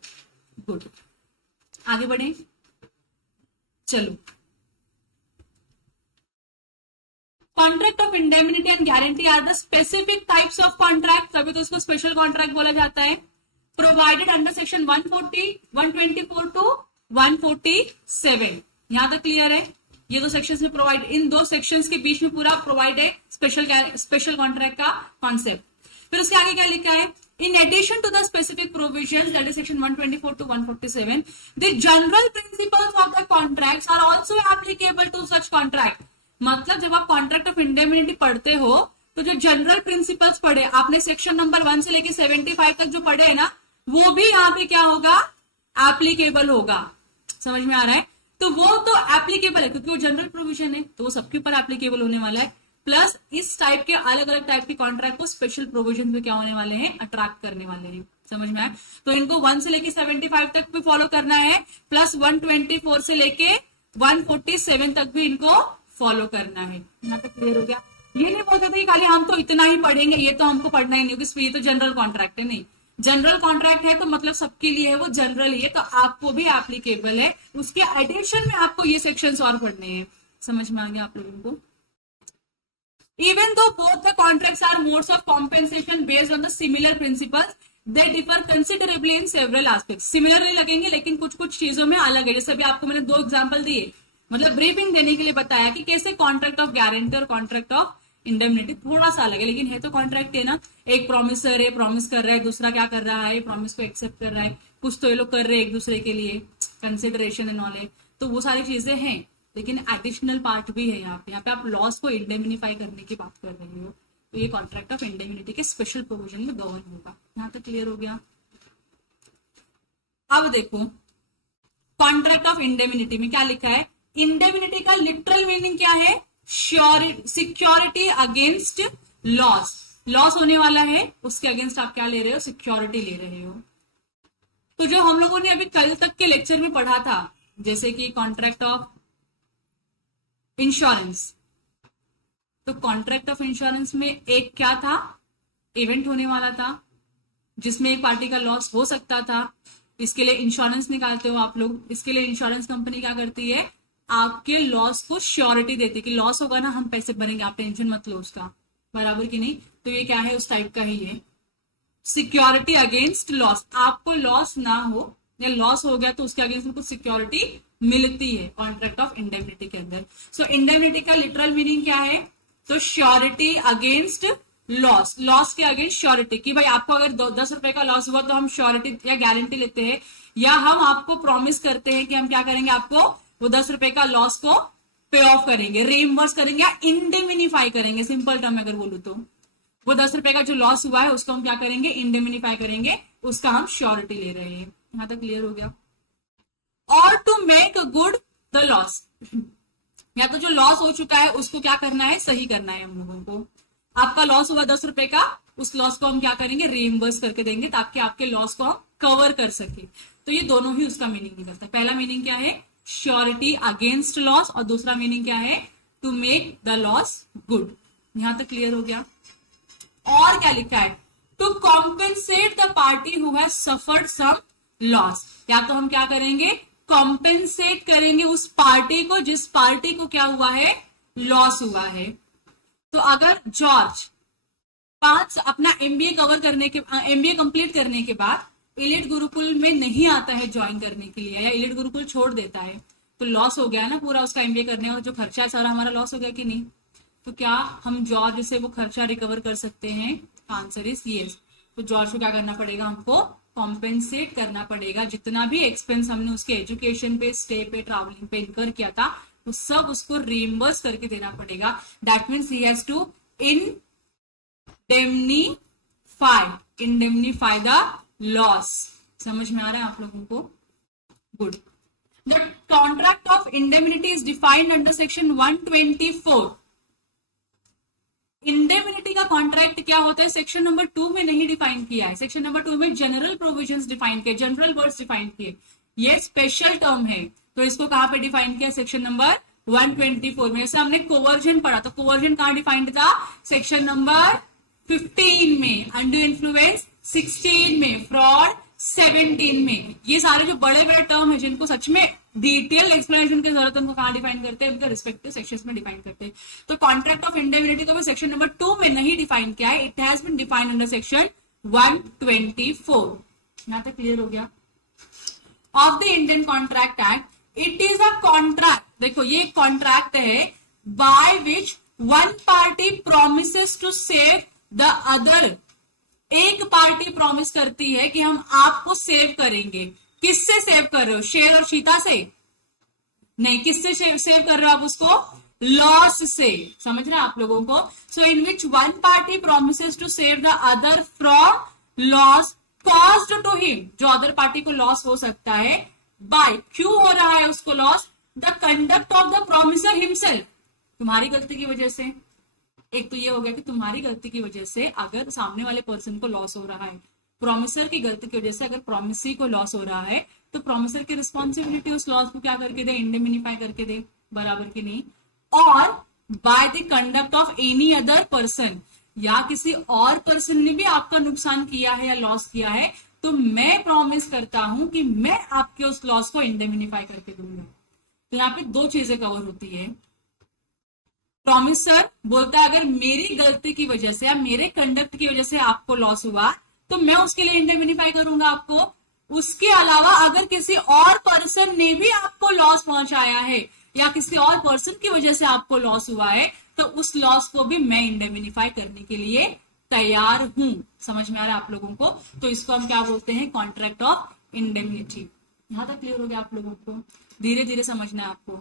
गुड, आगे बढ़े, चलो। Contract of indemnity and guarantee are the specific types of contract, तभी तो उसको स्पेशल कॉन्ट्रैक्ट बोला जाता है। प्रोवाइडेड अंडर सेक्शन 140, 124 टू 147, यहां तक क्लियर है? ये दो सेक्शंस में प्रोवाइड, इन दो सेक्शंस के बीच में पूरा प्रोवाइड है स्पेशल कॉन्ट्रैक्ट का कॉन्सेप्ट। फिर उसके आगे क्या लिखा है, in addition to the specific provisions that is section 124 to 147, the general principles of the contracts are also applicable to such contract. मतलब जब आप कॉन्ट्रैक्ट ऑफ इंडेमनिटी पढ़ते हो तो जो जनरल प्रिंसिपल्स पढ़े आपने सेक्शन नंबर 1 से लेके 75 तक जो पढ़े है ना, वो भी यहाँ पे क्या होगा, एप्लीकेबल होगा। समझ में आ रहा है? तो वो तो एप्लीकेबल है क्योंकि वो जनरल प्रोविजन है, तो वो सबके ऊपर एप्लीकेबल होने वाला है। प्लस इस टाइप के अलग अलग टाइप के कॉन्ट्रैक्ट को स्पेशल प्रोविजन में क्या होने वाले हैं, अट्रैक्ट करने वाले हैं। समझ में आए? तो इनको 1 से लेके 75 तक भी फॉलो करना है, प्लस 124 से लेके 147 तक भी इनको फॉलो करना है। यहाँ तक क्लियर हो गया? ये नहीं बोलते थे कि खाली हम तो इतना ही पढ़ेंगे, ये तो हमको पढ़ना ही नहीं, क्योंकि ये तो जनरल कॉन्ट्रैक्ट है। नहीं, जनरल कॉन्ट्रैक्ट है तो मतलब सबके लिए है, वो जनरल ही है, तो आपको भी एप्लीकेबल है। उसके एडिशन में आपको ये सेक्शंस और पढ़ने हैं। समझ में आ गया आप लोगों को? Even though both the contracts are modes of compensation based on the similar principles, they differ considerably in several aspects. Similar नहीं लगेंगे लेकिन कुछ कुछ चीजों में अलग है। जैसे अभी आपको मैंने 2 एग्जाम्पल दिए, मतलब ब्रीफिंग देने के लिए बताया कि कैसे कॉन्ट्रैक्ट ऑफ गारंटी और कॉन्ट्रैक्ट ऑफ इंडेमनिटी थोड़ा सा अलग है, लेकिन है तो कॉन्ट्रैक्ट है ना। एक प्रॉमिसर है, प्रॉमिस कर रहा है, दूसरा क्या कर रहा है, प्रॉमिस को एक्सेप्ट कर रहा है। कुछ तो ये लोग कर रहे हैं एक दूसरे के लिए, कंसिडरेशन एंड ऑल है, तो वो सारी चीजें हैं। लेकिन एडिशनल पार्ट भी है यहाँ पे आप लॉस को इंडेमनिफाई करने की बात कर रहे हो, तो ये कॉन्ट्रैक्ट ऑफ इंडेमनिटी के स्पेशल प्रोविजन में गवर्न होगा। यहाँ तक क्लियर हो गया? अब देखो कॉन्ट्रैक्ट ऑफ इंडेमनिटी में क्या लिखा है। इंडेमनिटी का लिटरल मीनिंग क्या है, सिक्योरिटी अगेंस्ट लॉस। लॉस होने वाला है, उसके अगेंस्ट आप क्या ले रहे हो, सिक्योरिटी ले रहे हो। तो जो हम लोगों ने अभी कल तक के लेक्चर में पढ़ा था, जैसे कि कॉन्ट्रैक्ट ऑफ इंश्योरेंस, तो कॉन्ट्रैक्ट ऑफ इंश्योरेंस में एक क्या था, इवेंट होने वाला था जिसमें एक पार्टी का लॉस हो सकता था। इसके लिए इंश्योरेंस निकालते हो आप लोग। इसके लिए इंश्योरेंस कंपनी क्या करती है, आपके लॉस को श्योरिटी देती कि लॉस होगा ना, हम पैसे भरेंगे, आप टेंशन मत लो उसका, बराबर की नहीं। तो ये क्या है, उस टाइप का ही है, सिक्योरिटी अगेंस्ट लॉस। आपको लॉस ना हो या लॉस हो गया तो उसके अगेंस्ट में कुछ सिक्योरिटी मिलती है कॉन्ट्रैक्ट ऑफ इंडेमनिटी के अंदर। सो इंडेमनिटी का लिटरल मीनिंग क्या है, तो श्योरिटी अगेंस्ट लॉस, लॉस के अगेंस्ट श्योरिटी, कि भाई आपको अगर 10 रुपए का लॉस हुआ तो हम श्योरिटी या गारंटी लेते हैं, या हम आपको प्रॉमिस करते हैं कि हम क्या करेंगे, आपको वो 10 रुपए का लॉस को पे ऑफ करेंगे, रीइंबर्स करेंगे या इंडेमिनिफाई करेंगे। सिंपल टर्म अगर बोलूं तो वो 10 रुपए का जो लॉस हुआ है उसको हम क्या करेंगे, इंडेमिनिफाई करेंगे, उसका हम श्योरिटी ले रहे हैं। यहां तक क्लियर हो गया? और to make good the loss, या तो जो लॉस हो चुका है उसको क्या करना है, सही करना है हम लोगों को। आपका लॉस हुआ 10 रुपए का, उस लॉस को हम क्या करेंगे, रीइंबर्स करके देंगे ताकि आपके लॉस को हम कवर कर सके। तो ये दोनों ही उसका मीनिंग निकलता है। पहला मीनिंग क्या है, श्योरिटी अगेंस्ट लॉस, और दूसरा मीनिंग क्या है, to make the loss good. यहां तक क्लियर हो गया? और क्या लिखा है, to compensate the party who has suffered some loss, या तो हम क्या करेंगे, कॉम्पेंसेट करेंगे उस पार्टी को जिस पार्टी को क्या हुआ है, लॉस हुआ है। तो अगर जॉर्ज 5 अपना एमबीए कवर करने के एमबीए कंप्लीट करने के बाद एलियट गुरुकुल में नहीं आता है ज्वाइन करने के लिए, या एलियट गुरुकुल छोड़ देता है, तो लॉस हो गया ना पूरा उसका एमबीए करने का जो खर्चा है सारा हमारा लॉस हो गया कि नहीं। तो क्या हम जॉर्ज से वो खर्चा रिकवर कर सकते हैं? Answer is yes. तो जॉर्ज को क्या करना पड़ेगा, हमको कॉम्पेंसेट करना पड़ेगा। जितना भी एक्सपेंस हमने उसके एजुकेशन पे, स्टे पे, ट्रैवलिंग पे इनकर किया था, तो सब उसको रीइंबर्स करके देना पड़ेगा। That means he has to indemnify the loss. समझ में आ रहा है आप लोगों को? Good. The contract of indemnity is defined under section 124। Indemnity का कॉन्ट्रैक्ट क्या होता है, सेक्शन नंबर 2 में नहीं डिफाइन किया है। सेक्शन नंबर 2 में जनरल प्रोविजंस डिफाइन किए, जनरल वर्ड्स डिफाइन किए, ये स्पेशल टर्म है। तो इसको कहां पे डिफाइन किया, सेक्शन नंबर 124 में। जैसे हमने कोवर्जन पढ़ा, तो कोवर्जन कहां डिफाइंड था, सेक्शन नंबर 15 में, अंडर इन्फ्लुएंस 16 में, फ्रॉड 17 में। ये सारे जो बड़े बड़े टर्म है जिनको सच में डिटेल एक्सप्लेनेशन की जरूरत है, उनको कहां डिफाइन करते हैं, उनके रिस्पेक्टिव सेक्शंस में डिफाइन करते हैं। तो कॉन्ट्रैक्ट ऑफ इंडेमनिटी को भी सेक्शन नंबर 2 में नहीं डिफाइन किया है, it has been defined under section 124। यहां तक क्लियर हो गया। Of the Indian contract act, it is a contract, देखो ये कॉन्ट्रैक्ट है by which one party promises to save the other. एक पार्टी प्रॉमिस करती है कि हम आपको सेव करेंगे। किससे सेव कर रहे हो, शेर और चीता से नहीं, किससे सेव कर रहे हो आप उसको, लॉस से। समझ रहे हैं आप लोगों को। So in which one party promises to save the other from loss caused to him, जो अदर पार्टी को लॉस हो सकता है, बाय, क्यों हो रहा है उसको loss, the conduct of the promisor himself, तुम्हारी गलती की वजह से। एक तो ये हो गया कि तुम्हारी गलती की वजह से अगर सामने वाले पर्सन को लॉस हो रहा है, प्रोमिसर की गलती की वजह से अगर प्रोमिसरी को लॉस हो रहा है, तो प्रोमिसर की रिस्पॉन्सिबिलिटी उस लॉस को क्या करके दे, इंडेमिनिफाई करके दे, बराबर की नहीं। और by the conduct of any other person, या किसी और पर्सन ने भी आपका नुकसान किया है या लॉस किया है, तो मैं प्रॉमिस करता हूं कि मैं आपके उस लॉस को इंडेमिनिफाई करके दूंगा। तो यहाँ पे दो चीजें कवर होती है। प्रॉमिसर बोलता है अगर मेरी गलती की वजह से या मेरे कंडक्ट की वजह से आपको लॉस हुआ, तो मैं उसके लिए इंडेमिनिफाई करूंगा आपको। उसके अलावा अगर किसी और पर्सन ने भी आपको लॉस पहुंचाया है या किसी और पर्सन की वजह से आपको लॉस हुआ है, तो उस लॉस को भी मैं इंडेमिनिफाई करने के लिए तैयार हूं। समझ में आ रहा है आप लोगों को। तो इसको हम क्या बोलते हैं, कॉन्ट्रैक्ट ऑफ इंडेमनिटी। यहां तक क्लियर हो गया आप लोगों को, धीरे धीरे समझना है आपको।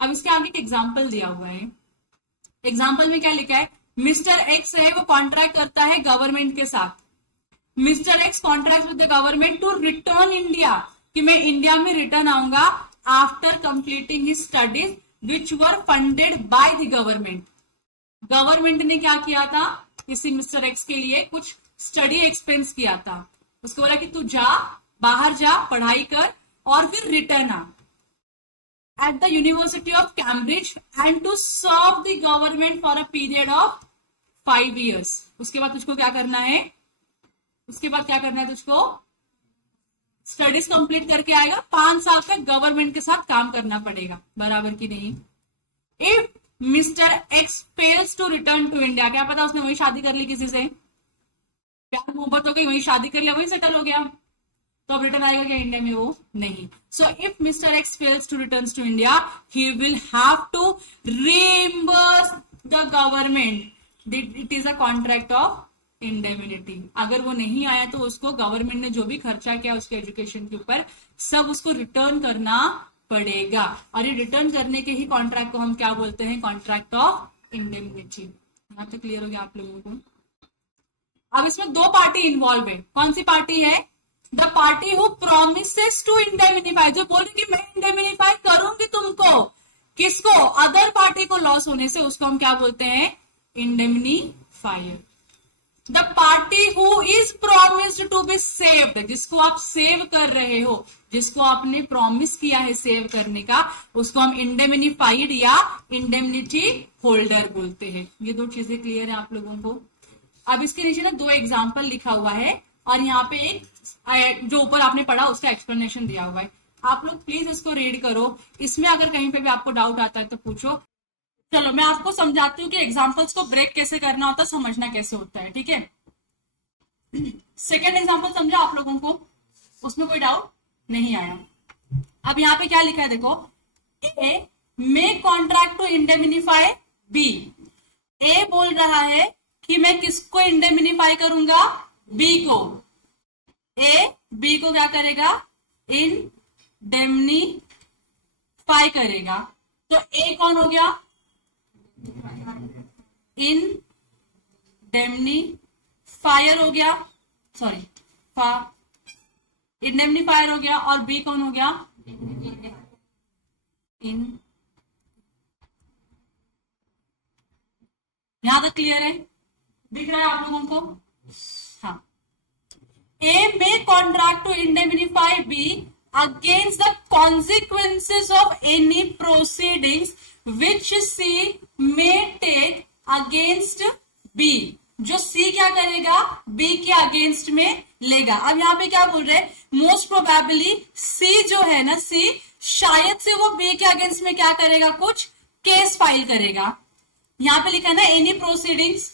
अब इसके आगे एक एग्जाम्पल दिया हुआ है। एग्जाम्पल में क्या लिखा है, मिस्टर एक्स है वो कॉन्ट्रैक्ट करता है गवर्नमेंट के साथ। Mister X contract with the government to return India, कि मैं इंडिया में रिटर्न आऊंगा after completing his studies which were funded by the government. Government ने क्या किया था, किसी मिस्टर एक्स के लिए कुछ स्टडी एक्सपेंस किया था। उसको बोला कि तू जा, बाहर जा, पढ़ाई कर और फिर रिटर्न आ at the University of Cambridge and to serve the government for a period of 5 years। उसके बाद तुझको क्या करना है, उसके बाद क्या करना है तुझको, स्टडीज कंप्लीट करके आएगा, 5 साल तक गवर्नमेंट के साथ काम करना पड़ेगा, बराबर की नहीं। If mister X fails to return to India, क्या पता उसने वही शादी कर ली किसी से, प्यार मोहब्बत हो गई, वही शादी कर लिया, वही सेटल हो गया, तो अब रिटर्न आएगा क्या इंडिया में, वो नहीं। So if mister X fails to return to India, he will have to reimburse the government. It is a contract of indemnity. अगर वो नहीं आया तो उसको गवर्नमेंट ने जो भी खर्चा किया उसके एजुकेशन के ऊपर, सब उसको रिटर्न करना पड़ेगा। और ये रिटर्न करने के ही कॉन्ट्रैक्ट को हम क्या बोलते हैं, कॉन्ट्रैक्ट ऑफ इंडेमनिटी। यहां तक क्लियर हो गया आप लोगों को। अब इसमें दो पार्टी इन्वॉल्व है। कौन सी पार्टी है, the party who promises to indemnify, जो बोल रही कि मैं इंडेमिनिफाई करूंगी तुमको, किसको, अदर पार्टी को लॉस होने से, उसको हम क्या बोलते हैं, indemnifier. The party who is promised to be saved, जिसको आप सेव कर रहे हो, जिसको आपने प्रॉमिस किया है सेव करने का, उसको हम इंडेमिनिफाइड या इंडेमनिटी होल्डर बोलते हैं। ये दो चीजें क्लियर है आप लोगों को। अब इसके नीचे ना दो एग्जाम्पल लिखा हुआ है और यहाँ पे एक जो ऊपर आपने पढ़ा उसका एक्सप्लेनेशन दिया हुआ है। आप लोग प्लीज इसको रीड करो। इसमें अगर कहीं पे भी आपको डाउट आता है तो पूछो। चलो मैं आपको समझाती हूँ कि एग्जाम्पल्स को ब्रेक कैसे करना होता है, समझना कैसे होता है, ठीक है। सेकेंड एग्जाम्पल समझा आप लोगों को, उसमें कोई डाउट नहीं आया। अब यहाँ पे क्या लिखा है देखो, ए मे कॉन्ट्रैक्ट टू इंडेमिनिफाई बी। ए बोल रहा है कि मैं किसको इंडेमिनिफाई करूंगा, बी को। ए बी को क्या करेगा, इंडेमनिफाई करेगा। तो ए कौन हो गया, इंडेमनिफायर हो गया, सॉरी इंडेमनिफायर हो गया, और बी कौन हो गया, यहां तक क्लियर है, दिख रहा है आप लोगों को। हाँ, ए में contract to indemnify B against the consequences of any proceedings which C may take against B. जो C क्या करेगा, B के अगेंस्ट में लेगा। अब यहाँ पे क्या बोल रहे हैं, मोस्ट प्रोबेबली C जो है ना, C शायद से वो B के अगेंस्ट में क्या करेगा, कुछ केस फाइल करेगा। यहाँ पे लिखा है ना एनी प्रोसीडिंग्स,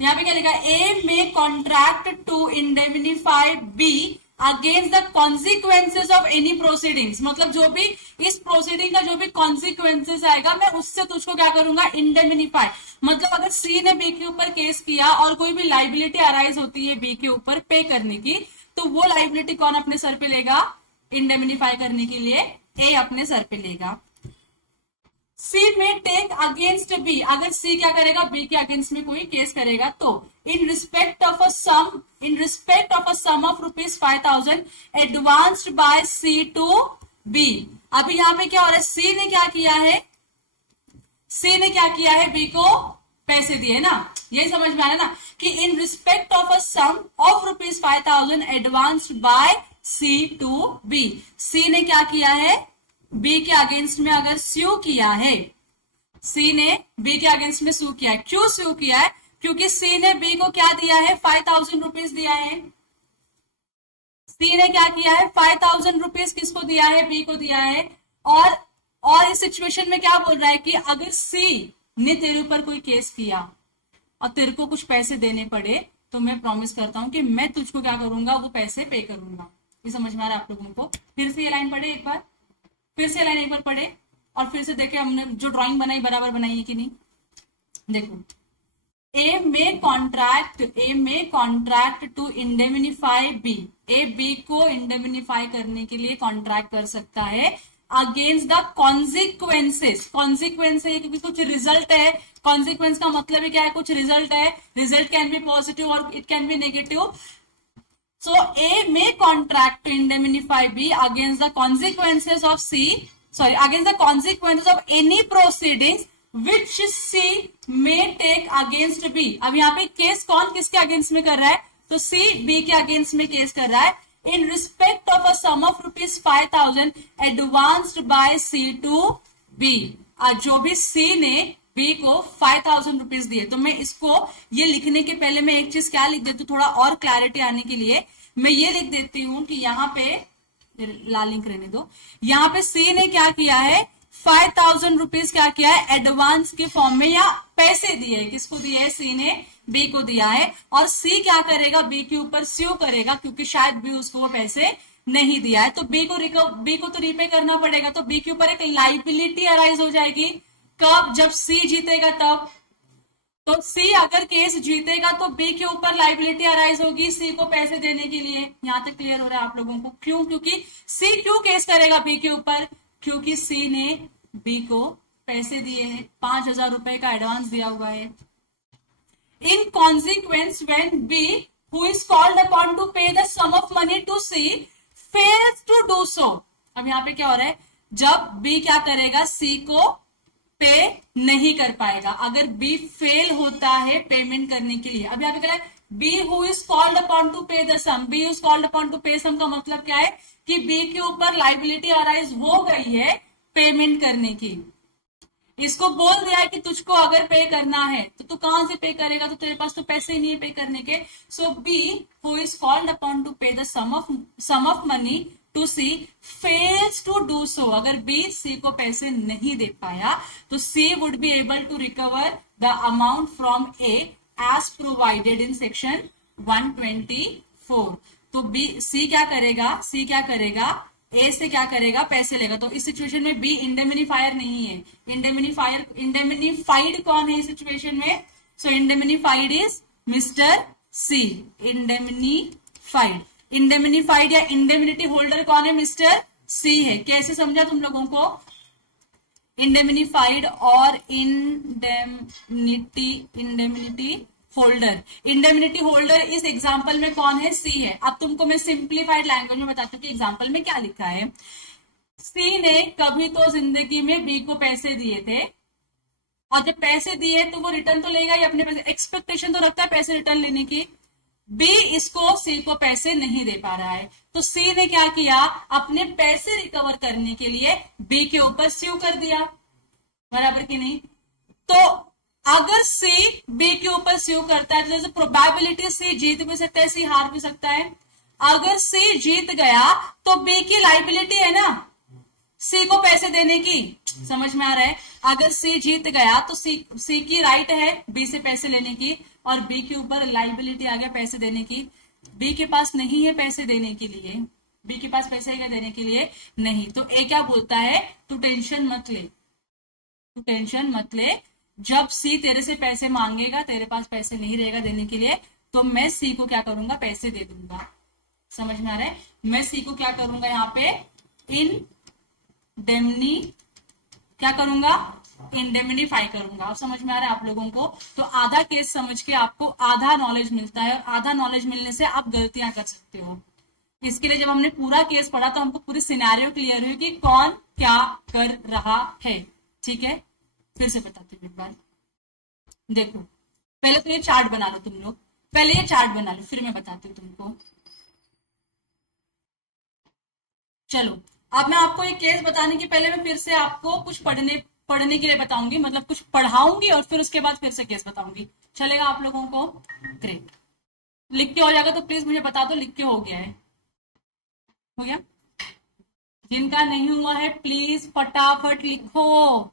यहाँ पे क्या लिखा है, ए में contract to indemnify B against the consequences of any proceedings. मतलब जो भी इस प्रोसीडिंग का जो भी कॉन्सिक्वेंसेज आएगा मैं उससे तुझको क्या करूंगा, इंडेमनिफाई। मतलब अगर सी ने बी के ऊपर केस किया और कोई भी लाइबिलिटी अराइज होती है बी के ऊपर पे करने की, तो वो लाइबिलिटी कौन अपने सर पे लेगा, इंडेमनिफाई करने के लिए ए अपने सर पे लेगा। सी में टेक अगेंस्ट बी, अगर सी क्या करेगा, बी के अगेंस्ट में कोई केस करेगा तो in respect of a sum of ₹5,000 advanced by C to B. अभी यहाँ पे क्या हो रहा है, सी ने क्या किया है, बी को पैसे दिए ना, ये समझ में आ रहा है ना, कि in respect of a sum of ₹5,000 advanced by C to B. C ने क्या किया है, बी के अगेंस्ट में अगर स्यू किया है, सी ने बी के अगेंस्ट में स्यू किया है। क्यों स्यू किया है, क्योंकि सी ने बी को क्या दिया है, ₹5,000 दिया है। सी ने क्या किया है, ₹5,000 किसको दिया है, बी को दिया है। और इस सिचुएशन में क्या बोल रहा है कि अगर सी ने तेरे ऊपर कोई केस किया और तेरे को कुछ पैसे देने पड़े, तो मैं प्रॉमिस करता हूं कि मैं तुझको क्या करूंगा, वो पैसे पे करूंगा। ये समझ में आ रहा है आप लोगों को। फिर से ये लाइन पढ़े एक बार, फिर से लाइन एक बार पढ़े और फिर से देखे हमने जो ड्राइंग बनाई बराबर बनाई है कि नहीं। देखो, ए में contract to indemnify B, A B को इंडेमनिफाई करने के लिए कॉन्ट्रैक्ट कर सकता है अगेंस्ट द कॉन्सिक्वेंसेस। कॉन्सिक्वेंस है क्योंकि कुछ रिजल्ट है, कॉन्सिक्वेंस का मतलब क्या है, कुछ रिजल्ट है। रिजल्ट कैन बी पॉजिटिव और it can B negative. So A may contract to indemnify B against the consequences of any proceedings which C may take against B. अब यहाँ पे केस कौन किसके अगेंस्ट में कर रहा है, तो C B के अगेंस्ट में केस कर रहा है in respect of a sum of ₹5,000 advanced by C to B. जो भी C ने B को ₹5,000 दिए, तो मैं इसको ये लिखने के पहले मैं एक चीज क्या लिख देती हूँ, थोड़ा और क्लैरिटी आने के लिए मैं ये लिख देती हूँ कि यहाँ पे लाल लिंक रहने दो, यहाँ पे C ने क्या किया है, ₹5,000 क्या किया है, एडवांस के फॉर्म में या पैसे दिए है। किसको दिए है, C ने B को दिया है। और C क्या करेगा, B के ऊपर स्यू करेगा क्योंकि शायद B उसको वो पैसे नहीं दिया है, तो B को तो रीपे करना पड़ेगा। तो B के ऊपर एक लाइबिलिटी अराइज हो जाएगी। कब, जब C जीतेगा तब। तो C अगर केस जीतेगा तो B के ऊपर लाइबिलिटी अराइज होगी C को पैसे देने के लिए। यहां तक क्लियर हो रहा है आप लोगों को। क्यों, क्योंकि C क्यों केस करेगा B के ऊपर, क्योंकि C ने B को पैसे दिए हैं, ₹5,000 का एडवांस दिया हुआ है। In consequence when B who is called upon to pay the sum of money to C fails to do so। अब यहाँ पे क्या हो रहा है, जब B क्या करेगा, C को पे नहीं कर पाएगा। अगर बी फेल होता है पेमेंट करने के लिए, अब यहाँ पे क्या है, B who is called upon to pay the sum, B is called upon to pay sum का मतलब क्या है कि बी के ऊपर लाइबिलिटी अराइज हो गई है पेमेंट करने की। इसको बोल दिया है कि तुझको अगर पे करना है तो तू कहां से पे करेगा, तो तेरे पास तो पैसे ही नहीं है पे करने के। So B who is called upon to pay the sum of money to C fails to do so. अगर बी सी को पैसे नहीं दे पाया तो C would be able to recover the amount from A as provided in section 124। तो B C क्या करेगा, ए से क्या करेगा, पैसे लेगा। तो इस सिचुएशन में बी इंडेमनिफायर नहीं है। इंडेमनिफाइड कौन है इस सिचुएशन में, so indemnified is mister C. Indemnified या इंडेमनिटी होल्डर कौन है, मिस्टर सी है। कैसे समझा तुम लोगों को, इंडेमनिफाइड और इंडेमनिटी होल्डर इस एग्जांपल में कौन है, सी है। अब तुमको मैं सिंप्लीफाइड लैंग्वेज में बताती हूँ कि एग्जांपल में क्या लिखा है। सी ने कभी तो जिंदगी में बी को पैसे दिए थे और जब पैसे दिए तो वो रिटर्न तो लेगा ही अपने पैसे, एक्सपेक्टेशन तो रखता है पैसे रिटर्न लेने की। बी इसको सी को पैसे नहीं दे पा रहा है, तो सी ने क्या किया, अपने पैसे रिकवर करने के लिए बी के ऊपर स्यू कर दिया, बराबर कि नहीं। तो अगर सी बी के ऊपर स्यू करता है तो प्रोबेबिलिटी सी जीत भी सकता है, सी हार भी सकता है। अगर सी जीत गया तो बी की लाइबिलिटी है ना सी को पैसे देने की, समझ में आ रहा है। अगर सी जीत गया तो सी की राइट है बी से पैसे लेने की, और बी के ऊपर लाइबिलिटी आ गया पैसे देने की। बी के पास नहीं है पैसे देने के लिए, बी के पास पैसे है देने के लिए नहीं, तो ए क्या बोलता है, तू टेंशन मत ले, तू टेंशन मत ले, जब सी तेरे से पैसे मांगेगा, तेरे पास पैसे नहीं रहेगा देने के लिए, तो मैं सी को क्या करूंगा, पैसे दे दूंगा। समझ में आ रहा है, मैं सी को क्या करूंगा, यहाँ पे क्या करूंगा, इंडेमनिफाई करूंगा। अब समझ में आ रहा है आप लोगों को। तो आधा केस समझ के आपको आधा नॉलेज मिलता है, और आधा नॉलेज मिलने से आप गलतियां कर सकते हो। इसके लिए जब हमने पूरा केस पढ़ा तो हमको पूरी सिनेरियो क्लियर हुई कि कौन क्या कर रहा है। ठीक है, फिर से बताती हूँ एक बार, देखो पहले तो ये चार्ट बना लो तुम लोग, पहले ये चार्ट बना लो, फिर मैं बताती हूँ तुमको। चलो अब मैं आपको एक केस बताने के पहले मैं फिर से आपको कुछ पढ़ने के लिए बताऊंगी, मतलब कुछ पढ़ाऊंगी और फिर उसके बाद फिर से केस बताऊंगी। चलेगा आप लोगों को? ग्रेट। लिख के हो जाएगा तो प्लीज मुझे बता दो, लिख के हो गया है? हो गया? जिनका नहीं हुआ है प्लीज फटाफट लिखो,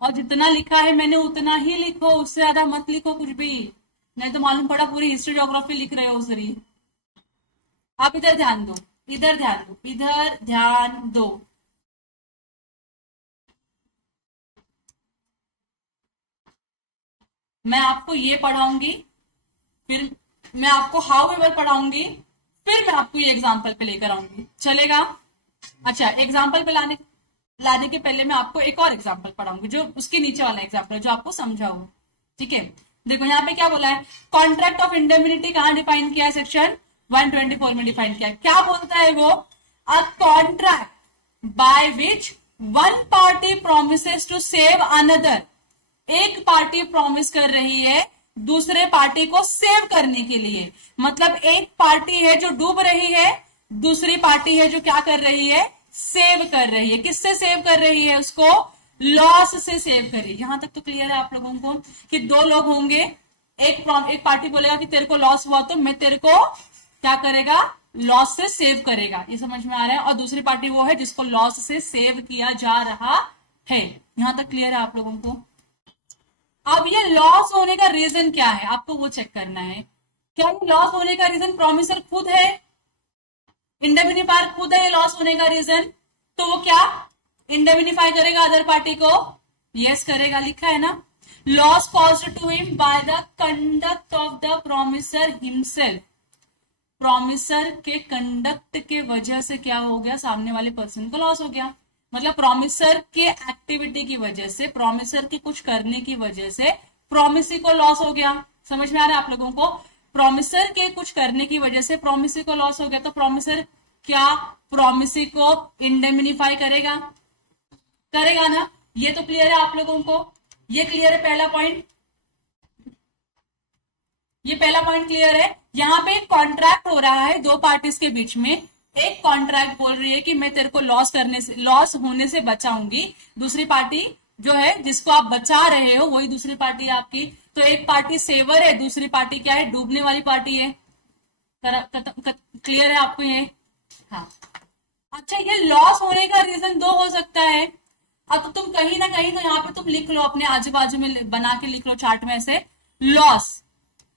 और जितना लिखा है मैंने उतना ही लिखो, उससे ज्यादा मत लिखो कुछ भी, नहीं तो मालूम पड़ा पूरी हिस्ट्री ज्योग्राफी लिख रहे हो उसरी। आप इधर ध्यान दो, इधर ध्यान दो, इधर ध्यान दो। मैं आपको ये पढ़ाऊंगी, फिर मैं आपको हाउ एवर पढ़ाऊंगी, फिर मैं आपको ये एग्जाम्पल पे लेकर आऊंगी। चलेगा? अच्छा, एग्जाम्पल पे लाने के पहले मैं आपको एक और एग्जाम्पल पढ़ाऊंगी, जो उसके नीचे वाला एग्जाम्पल है, जो आपको समझा हुआ। ठीक है, देखो यहाँ पे क्या बोला है, कॉन्ट्रैक्ट ऑफ इंडेमनिटी कहाँ डिफाइन किया है, सेक्शन 124 में डिफाइन किया है। क्या बोलता है वो, a contract by which one party promises to save another, एक पार्टी प्रॉमिस कर रही है दूसरे पार्टी को सेव करने के लिए। मतलब एक पार्टी है जो डूब रही है, दूसरी पार्टी है जो क्या कर रही है, सेव कर रही है। किससे सेव कर रही है उसको, लॉस से सेव कर रही है। यहां तक तो क्लियर है आप लोगों को कि दो लोग होंगे, एक पार्टी बोलेगा कि तेरे को लॉस हुआ तो मैं तेरे को क्या करेगा, लॉस से सेव करेगा, ये समझ में आ रहा है। और दूसरी पार्टी वो है जिसको लॉस से सेव किया जा रहा है। यहां तक क्लियर है आप लोगों को? अब ये लॉस होने का रीजन क्या है, आपको वो चेक करना है। क्या ये लॉस होने का रीजन प्रोमिसर खुद है, इंडेमनिफायर खुद है ये लॉस होने का रीजन? तो वो क्या इंडेमनिफाई करेगा अदर पार्टी को? यस करेगा, लिखा है ना, loss caused to him by the conduct of the promisor himself. Promisor के कंडक्ट के वजह से क्या हो गया, सामने वाले पर्सन को लॉस हो गया। मतलब प्रोमिसर के एक्टिविटी की वजह से, प्रोमिसर के कुछ करने की वजह से प्रोमिसी को लॉस हो गया। समझ में आ रहा है आप लोगों को? प्रोमिसर के कुछ करने की वजह से प्रोमिसी को लॉस हो गया, तो प्रोमिसर क्या प्रोमिसी को इंडेमनिफाई करेगा? करेगा ना। ये तो क्लियर है आप लोगों को? ये क्लियर है पहला पॉइंट? ये पहला पॉइंट क्लियर है। यहाँ पे एक कॉन्ट्रैक्ट हो रहा है दो पार्टीज के बीच में। एक कॉन्ट्रैक्ट बोल रही है कि मैं तेरे को लॉस होने से बचाऊंगी। दूसरी पार्टी जो है जिसको आप बचा रहे हो वही दूसरी पार्टी है आपकी। तो एक पार्टी सेवर है, दूसरी पार्टी क्या है, डूबने वाली पार्टी है। क्लियर है आपको ये? हाँ। अच्छा, ये लॉस होने का रीजन दो हो सकता है। अब तो तुम कहीं ना कहीं तो यहाँ पे तुम लिख लो, अपने आजू बाजू में बना के लिख लो चार्ट में ऐसे, लॉस।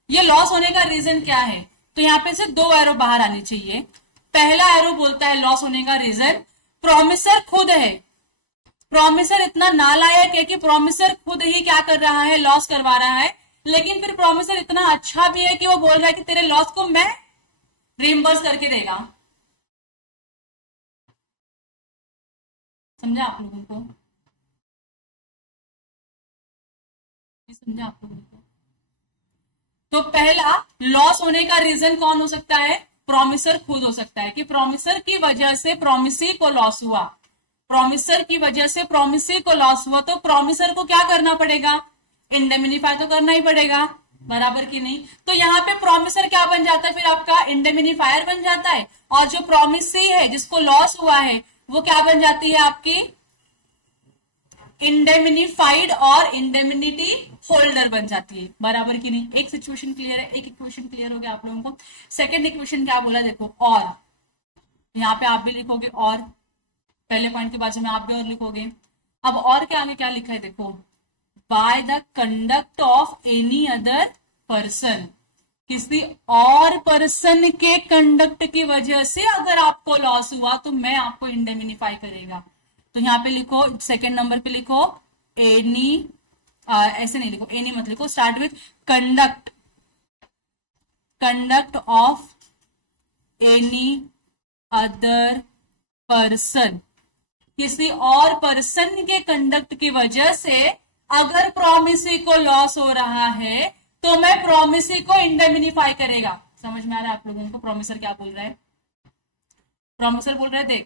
ये लॉस होने का रीजन क्या है? तो यहाँ पे से दो एरो बाहर आनी चाहिए। पहला एरो बोलता है लॉस होने का रीजन प्रोमिसर खुद है। प्रोमिसर इतना नालायक है कि प्रोमिसर खुद ही क्या कर रहा है, लॉस करवा रहा है। लेकिन फिर प्रोमिसर इतना अच्छा भी है कि वो बोल रहा है कि तेरे लॉस को मैं रिइंबर्स करके देगा। समझा आप लोगों को? समझा आप लोगों को? तो पहला लॉस होने का रीजन कौन हो सकता है? प्रोमिसर खुद हो सकता है कि प्रोमिसर की वजह से प्रोमिसी को लॉस हुआ। प्रोमिसर की वजह से प्रोमिसी को लॉस हुआ, तो प्रोमिसर को क्या करना पड़ेगा? इंडेमनिफाई तो करना ही पड़ेगा। बराबर की नहीं। तो यहाँ पे प्रोमिसर क्या बन जाता है फिर आपका, इंडेमिनिफायर बन जाता है, और जो प्रोमिसी है जिसको लॉस हुआ है वो क्या बन जाती है आपकी, इंडेमिनिफाइड और इंडेमिनिटी होल्डर बन जाती है। बराबर की नहीं। एक सिचुएशन क्लियर है, एक इक्वेशन क्लियर हो गया आप लोगों को। सेकंड इक्वेशन क्या बोला देखो, और यहाँ पे आप भी लिखोगे और, पहले पॉइंट के बाद में आप भी और लिखोगे। अब और क्या आगे क्या लिखा है देखो, bye the conduct of any other person, किसी और पर्सन के कंडक्ट की वजह से अगर आपको लॉस हुआ तो मैं आपको इंडेमिनिफाई करेगा। तो यहाँ पे लिखो, सेकंड नंबर पे लिखो एनी, ऐसे नहीं लिखो, एनी मत लिखो, start with conduct, conduct of any other person, किसी और पर्सन के कंडक्ट की वजह से अगर प्रोमिसी को लॉस हो रहा है तो मैं प्रोमिसी को इंडेमिनिफाई करेगा। समझ में आ रहा है आप लोगों को प्रोमिसर क्या बोल रहा है? प्रोमिसर बोल रहा है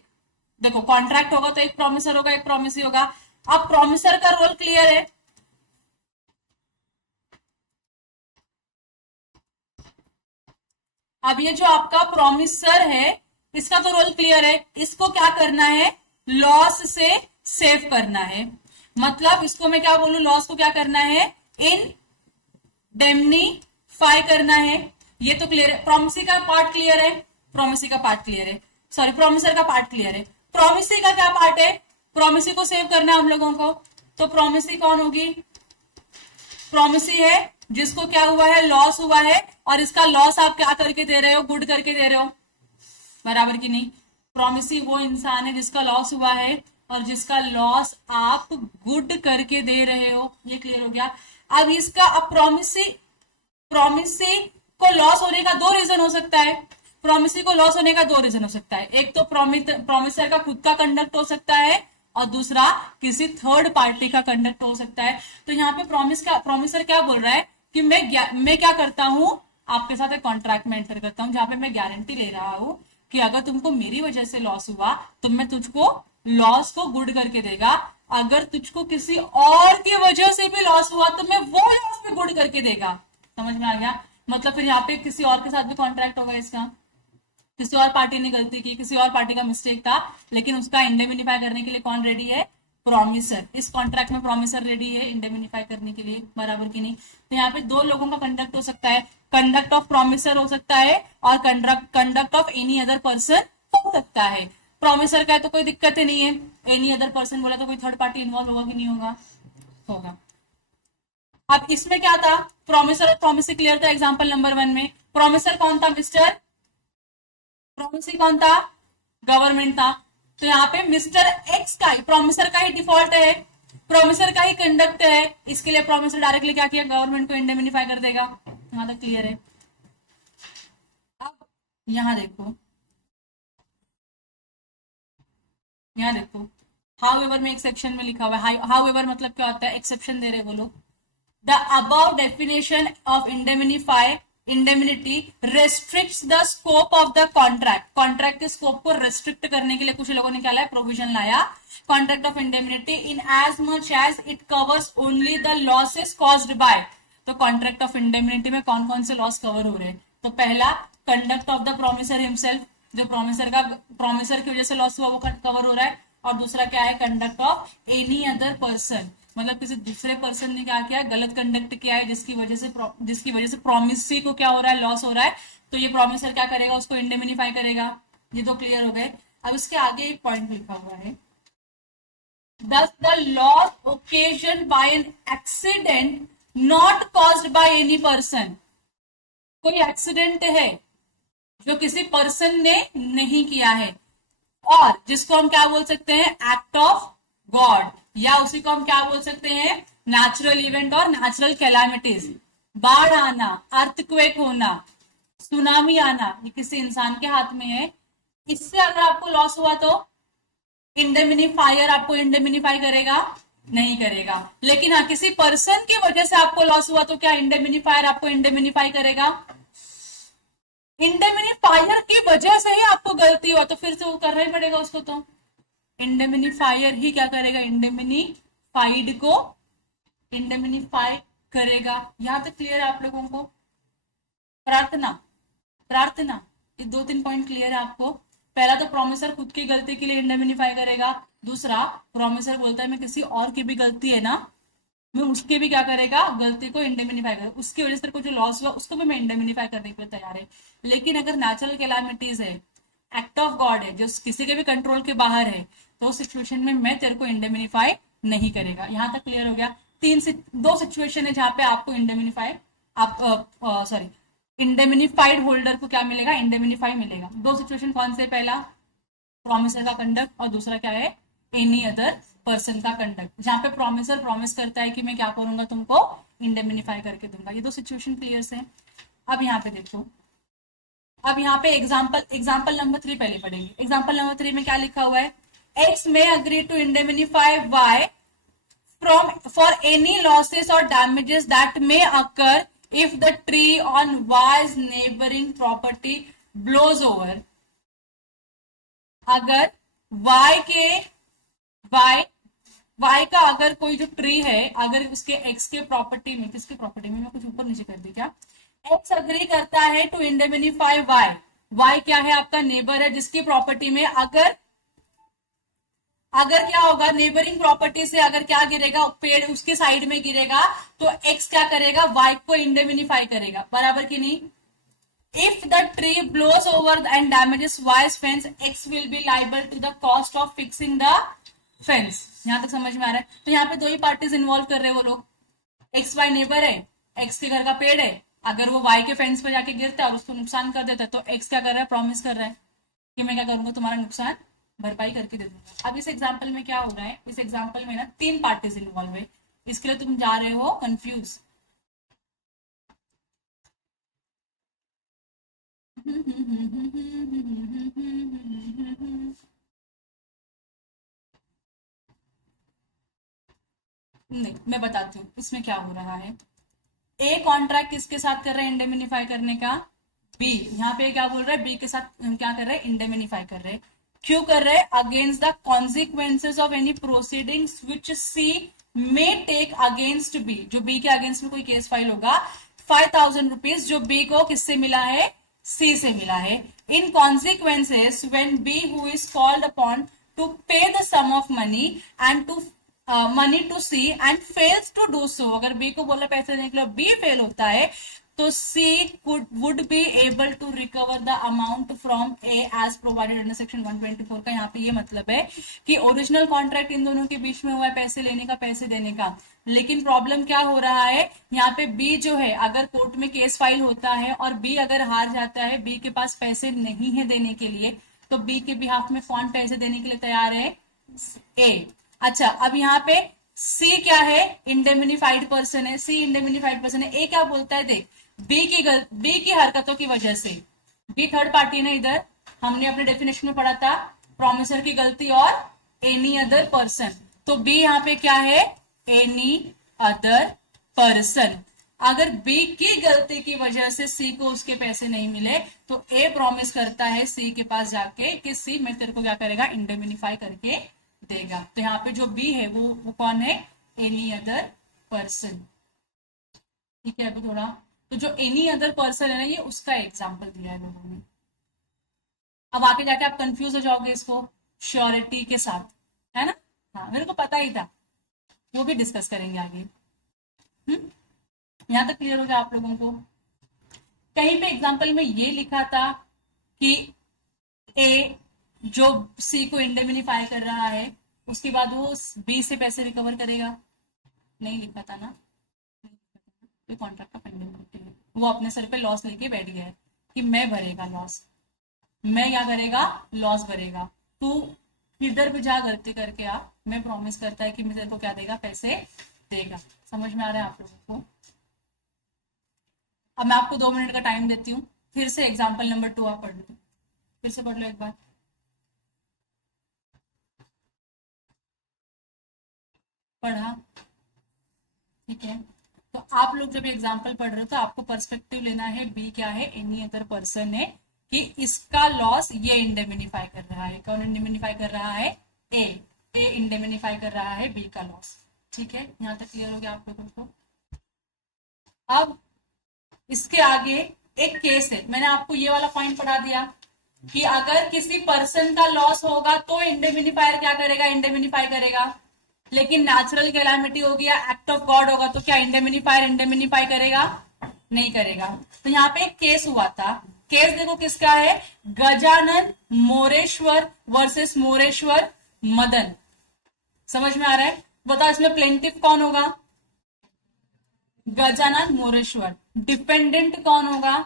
देखो कॉन्ट्रैक्ट होगा तो एक प्रोमिसर होगा, एक प्रोमिसी होगा। अब प्रोमिसर का रोल क्लियर है, अब ये जो आपका प्रोमिसर है इसका तो रोल क्लियर है, इसको क्या करना है, लॉस से सेव करना है। मतलब इसको मैं क्या बोलूं, लॉस को क्या करना है, इंडेमनीफाई करना है। ये तो क्लियर है, प्रोमिसी का पार्ट क्लियर है, प्रोमिसी का पार्ट क्लियर है, सॉरी प्रोमिसर का पार्ट क्लियर है। प्रोमिसी का क्या पार्ट है, प्रोमिसी को सेव करना है हम लोगों को। तो प्रोमिसी कौन होगी, प्रोमिसी है जिसको क्या हुआ है, लॉस हुआ है, और इसका लॉस आप क्या करके दे रहे हो, गुड करके दे रहे हो। बराबर की नहीं। प्रोमिसी वो इंसान है जिसका लॉस हुआ है और जिसका लॉस आप गुड करके दे रहे हो। ये क्लियर हो गया। अब इसका, अब प्रोमिसी को लॉस होने का दो रीजन हो सकता है, प्रोमिसी को लॉस होने का दो रीजन हो सकता है। एक तो प्रोमिसर का खुद का कंडक्ट हो सकता है और दूसरा किसी थर्ड पार्टी का कंडक्ट हो सकता है। तो यहाँ पे प्रोमिसर क्या बोल रहा है कि मैं क्या करता हूं, आपके साथ एक कॉन्ट्रैक्ट में एंटर करता हूं जहां पे मैं गारंटी ले रहा हूं कि अगर तुमको मेरी वजह से लॉस हुआ तो मैं तुझको लॉस को गुड करके देगा, अगर तुझको किसी और की वजह से भी लॉस हुआ तो मैं वो लॉस भी गुड करके देगा। समझ में आ गया? मतलब फिर यहाँ पे किसी और के साथ भी कॉन्ट्रैक्ट होगा इसका, किसी और पार्टी ने गलती की, किसी और पार्टी का मिस्टेक था, लेकिन उसका इंडेमिनिफाई करने के लिए कौन रेडी है, प्रोमिसर। इस कॉन्ट्रैक्ट में प्रोमिसर रेडी है इंडेमिनिफाई करने के लिए। बराबर की नहीं। तो यहाँ पे दो लोगों का कंडक्ट हो सकता है, कंडक्ट ऑफ प्रोमिसर हो सकता है और conduct of any other person हो सकता है। प्रोमिसर का है तो कोई दिक्कत ही नहीं है, एनी अदर पर्सन बोला तो कोई थर्ड पार्टी इन्वॉल्व होगा कि नहीं होगा, होगा। अब इसमें क्या था, प्रोमिसर और प्रोमिसी क्लियर था एग्जांपल नंबर 1 में। प्रोमिसर कौन था, मिस्टर, प्रोमिसी कौन था, गवर्नमेंट था। तो यहाँ पे मिस्टर एक्स का ही, प्रोमिसर का ही डिफॉल्ट है, प्रोमिसर का ही कंडक्ट है, इसके लिए प्रोमिसर डायरेक्टली क्या किया, गवर्नमेंट को इंडेमिनिफाई कर देगा। यहां तक क्लियर है। अब यहां देखो, यहां देखो हाउ एवर में एक सेक्शन में लिखा हुआ है, हाउ एवर मतलब क्या होता है, एक्सेप्शन दे रहे वो लोग। The above definition of indemnity restricts the scope of the contract. Contract के स्कोप को रेस्ट्रिक्ट करने के लिए कुछ लोगों ने क्या लाया, प्रोविजन लाया। Contract of indemnity in as much as it covers only the losses caused by. तो कॉन्ट्रैक्ट ऑफ इंडेमिनिटी में कौन कौन से लॉस कवर हो रहे हैं, तो पहला conduct of the promisor himself, जो प्रोमिसर की वजह से लॉस हुआ वो कवर हो रहा है, और दूसरा क्या है, conduct of any other person, मतलब किसी दूसरे पर्सन ने क्या किया, गलत कंडक्ट किया है जिसकी वजह से प्रोमिसी को क्या हो रहा है, लॉस हो रहा है। तो ये प्रोमिसर क्या करेगा, उसको इंडेमिनिफाई करेगा। ये तो क्लियर हो गए। अब इसके आगे एक पॉइंट लिखा हुआ है, thus the loss occasioned by an accident not caused by any person। कोई एक्सीडेंट है जो किसी पर्सन ने नहीं किया है और जिसको हम क्या बोल सकते हैं, एक्ट ऑफ गॉड, या उसी को हम क्या बोल सकते हैं, नेचुरल इवेंट और नेचुरल कैलामिटीज। बाढ़ आना, अर्थक्वेक होना, सुनामी आना, ये किसी इंसान के हाथ में है। इससे अगर आपको लॉस हुआ तो इंडेमिनिफायर आपको इंडेमिनिफाई करेगा, नहीं करेगा। लेकिन हाँ, किसी पर्सन की वजह से आपको लॉस हुआ तो क्या इंडेमिनिफायर आपको इंडेमिनिफाई करेगा। इंडेमिनिफायर की वजह से ही आपको गलती हुआ तो फिर से वो करना ही पड़ेगा उसको। तो इंडेमिनिफायर ही क्या करेगा, इंडेमिनिफाइड को इंडेमिनिफाई करेगा। यहां तक क्लियर है आप लोगों को? प्रार्थना प्रार्थना ये 2-3 पॉइंट क्लियर है आपको? पहला तो प्रोमिसर खुद की गलती के लिए इंडेमनिफाई करेगा। दूसरा, प्रोमिसर बोलता है मैं किसी और की भी गलती है ना, मैं उसके भी क्या करेगा, गलती को इंडेमनिफाई करेगा, उसकी वजह से को जो लॉस हुआ उसको भी मैं इंडेमनिफाई करने के लिए तैयार है। लेकिन अगर नेचुरल कैलामिटीज है, एक्ट ऑफ गॉड है, जो किसी के भी कंट्रोल के बाहर है, तो उस सिचुएशन में मैं तेरे को इंडेमनिफाई नहीं करेगा। यहां तक क्लियर हो गया? दो सिचुएशन है जहां पे आपको इंडेमनिफाइड होल्डर को क्या मिलेगा, इंडेमनिफाई मिलेगा। दो सिचुएशन कौन से? पहला प्रोमिसर का कंडक्ट और दूसरा क्या है, एनी अदर पर्सन का कंडक्ट, जहां पे प्रोमिसर प्रॉमिस करता है कि मैं क्या करूंगा, तुमको इंडेमनिफाई करके दूंगा। ये दो सिचुएशन क्लियर से। अब यहाँ पे देखो, अब यहाँ पे एग्जाम्पल नंबर 3 पहले पढ़ेंगे। एग्जाम्पल नंबर 3 में क्या लिखा हुआ है, एक्स में agree to indemnify Y for any losses or damages that may occur if the tree on Y's neighboring property blows over। अगर Y का अगर कोई जो ट्री है, अगर उसके X के प्रॉपर्टी में, किसके प्रॉपर्टी में, मैं कुछ ऊपर नीचे कर दी क्या, X अग्री करता है टू इंडेमनिफाई Y क्या है, आपका नेबर है, जिसकी प्रॉपर्टी में अगर क्या होगा, नेबरिंग प्रॉपर्टी से अगर क्या गिरेगा, पेड़ उसके साइड में गिरेगा, तो एक्स क्या करेगा, वाई को इंडेमनिफाई करेगा, बराबर की नहीं। If the tree blows over and damages Y's fence, X will be liable to the cost of fixing the fence. यहां तक समझ में आ रहा है? तो यहाँ पे दो ही पार्टीज इन्वॉल्व कर रहे हैं वो लोग। एक्स वाई नेबर है, एक्स के घर का पेड़ है, अगर वो वाई के फेंस पे जाके गिरता है और उसको नुकसान कर देता है, तो एक्स क्या कर रहा है, प्रॉमिस कर रहा है कि मैं क्या करूंगा, तुम्हारा नुकसान भरपाई करके दे दूंगा। अब इस एग्जाम्पल में क्या हो रहा है, इस एग्जाम्पल में ना 3 पार्टीज इन्वॉल्व है, इसके लिए तुम जा रहे हो कंफ्यूज। नहीं, मैं बताती हूँ इसमें क्या हो रहा है। ए कॉन्ट्रैक्ट किसके साथ कर रहे हैं इंडेमनिफाई करने का, बी। यहाँ पे क्या बोल रहा है, बी के साथ क्या कर रहे हैं, इंडेमनिफाई कर रहे हैं। क्यों कर रहे हैं, against the consequences of any proceedings which C may take against B. जो बी के अगेंस्ट में कोई केस फाइल होगा, 5,000 रुपीज जो बी को किससे मिला है, सी से मिला है। In consequences when B who is called upon to pay the sum of money and to money to C and fails to do so, अगर बी को बोला पैसे देने के लिए, बी फेल होता है, तो C would be able to recover the amount from A as provided under section 124 का। यहाँ पे ये मतलब है कि ओरिजिनल कॉन्ट्रैक्ट इन दोनों के बीच में हुआ है, पैसे लेने का, पैसे देने का। लेकिन प्रॉब्लम क्या हो रहा है, यहाँ पे बी जो है, अगर कोर्ट में केस फाइल होता है और बी अगर हार जाता है, बी के पास पैसे नहीं है देने के लिए, तो बी के बिहाफ में कौन पैसे देने के लिए तैयार है, ए। अच्छा, अब यहाँ पे सी क्या है, इंडेमनिफाइड पर्सन है, सी इंडेमनिफाइड पर्सन है। ए क्या बोलता है, देख बी की हरकतों की वजह से, बी थर्ड पार्टी ने, इधर हमने अपने डेफिनेशन में पढ़ा था प्रोमिसर की गलती और एनी अदर पर्सन, तो बी यहाँ पे क्या है, एनी अदर पर्सन। अगर बी की गलती की वजह से सी को उसके पैसे नहीं मिले, तो ए प्रॉमिस करता है सी के पास जाके कि सी मैं तेरे को क्या करेगा, इंडेमनिफाई करके देगा। तो यहाँ पे जो बी है वो कौन है, एनी अदर पर्सन। ठीक है, अभी थोड़ा, तो जो एनी अदर पर्सन है ना, ये उसका एग्जाम्पल दिया है लोगों ने। अब आके जाके आप कंफ्यूज हो जाओगे इसको श्योरिटी के साथ, है ना। हाँ, मेरे को पता ही था, वो भी डिस्कस करेंगे आगे। यहां तक क्लियर हो गया आप लोगों को? कहीं पे एग्जाम्पल में ये लिखा था कि ए जो सी को इंडेमनिफाई कर रहा है, उसके बाद वो बी से पैसे रिकवर करेगा, नहीं लिखा था ना, कॉन्ट्रैक्ट का पेंडिंग, वो अपने सर पे लॉस लेके बैठ गया है कि मैं भरेगा लॉस, मैं क्या करेगा, लॉस भरेगा, तू किधर भी जा गलती करके आ, मैं प्रॉमिस करता है कि मैं तेरे को क्या देगा, पैसे देगा। समझ में आ रहा है आप लोगों को? अब मैं आपको 2 मिनट का टाइम देती हूँ, फिर से एग्जाम्पल नंबर 2 आप पढ़ लो, फिर से पढ़ लो एक बार। पढ़ा? ठीक है, तो आप लोग जब एग्जाम्पल पढ़ रहे हो तो आपको पर्सपेक्टिव लेना है, बी क्या है, एनी अदर पर्सन है, कि इसका लॉस ये इंडेमनिफाई कर रहा है। कौन इंडेमनिफाई कर रहा है, ए इंडेमनिफाई कर रहा है बी का लॉस। ठीक है, यहां तक क्लियर हो गया आप लोगों को? अब इसके आगे एक केस है, मैंने आपको ये वाला पॉइंट पढ़ा दिया कि अगर किसी पर्सन का लॉस होगा तो इंडेमिनिफायर क्या करेगा, इंडेमिनिफाई करेगा। लेकिन नेचुरल कैलामिटी होगी या एक्ट ऑफ गॉड होगा तो क्या इंडेमिनिफायर इंडेमिनिफाई करेगा, नहीं करेगा। तो यहाँ पे एक केस हुआ था, केस देखो किसका है, गजानन मोरेश्वर वर्सेस मोरेश्वर मदन। समझ में आ रहा है, बताओ इसमें प्लेंटिफ कौन होगा, गजानन मोरेश्वर, डिपेंडेंट कौन होगा,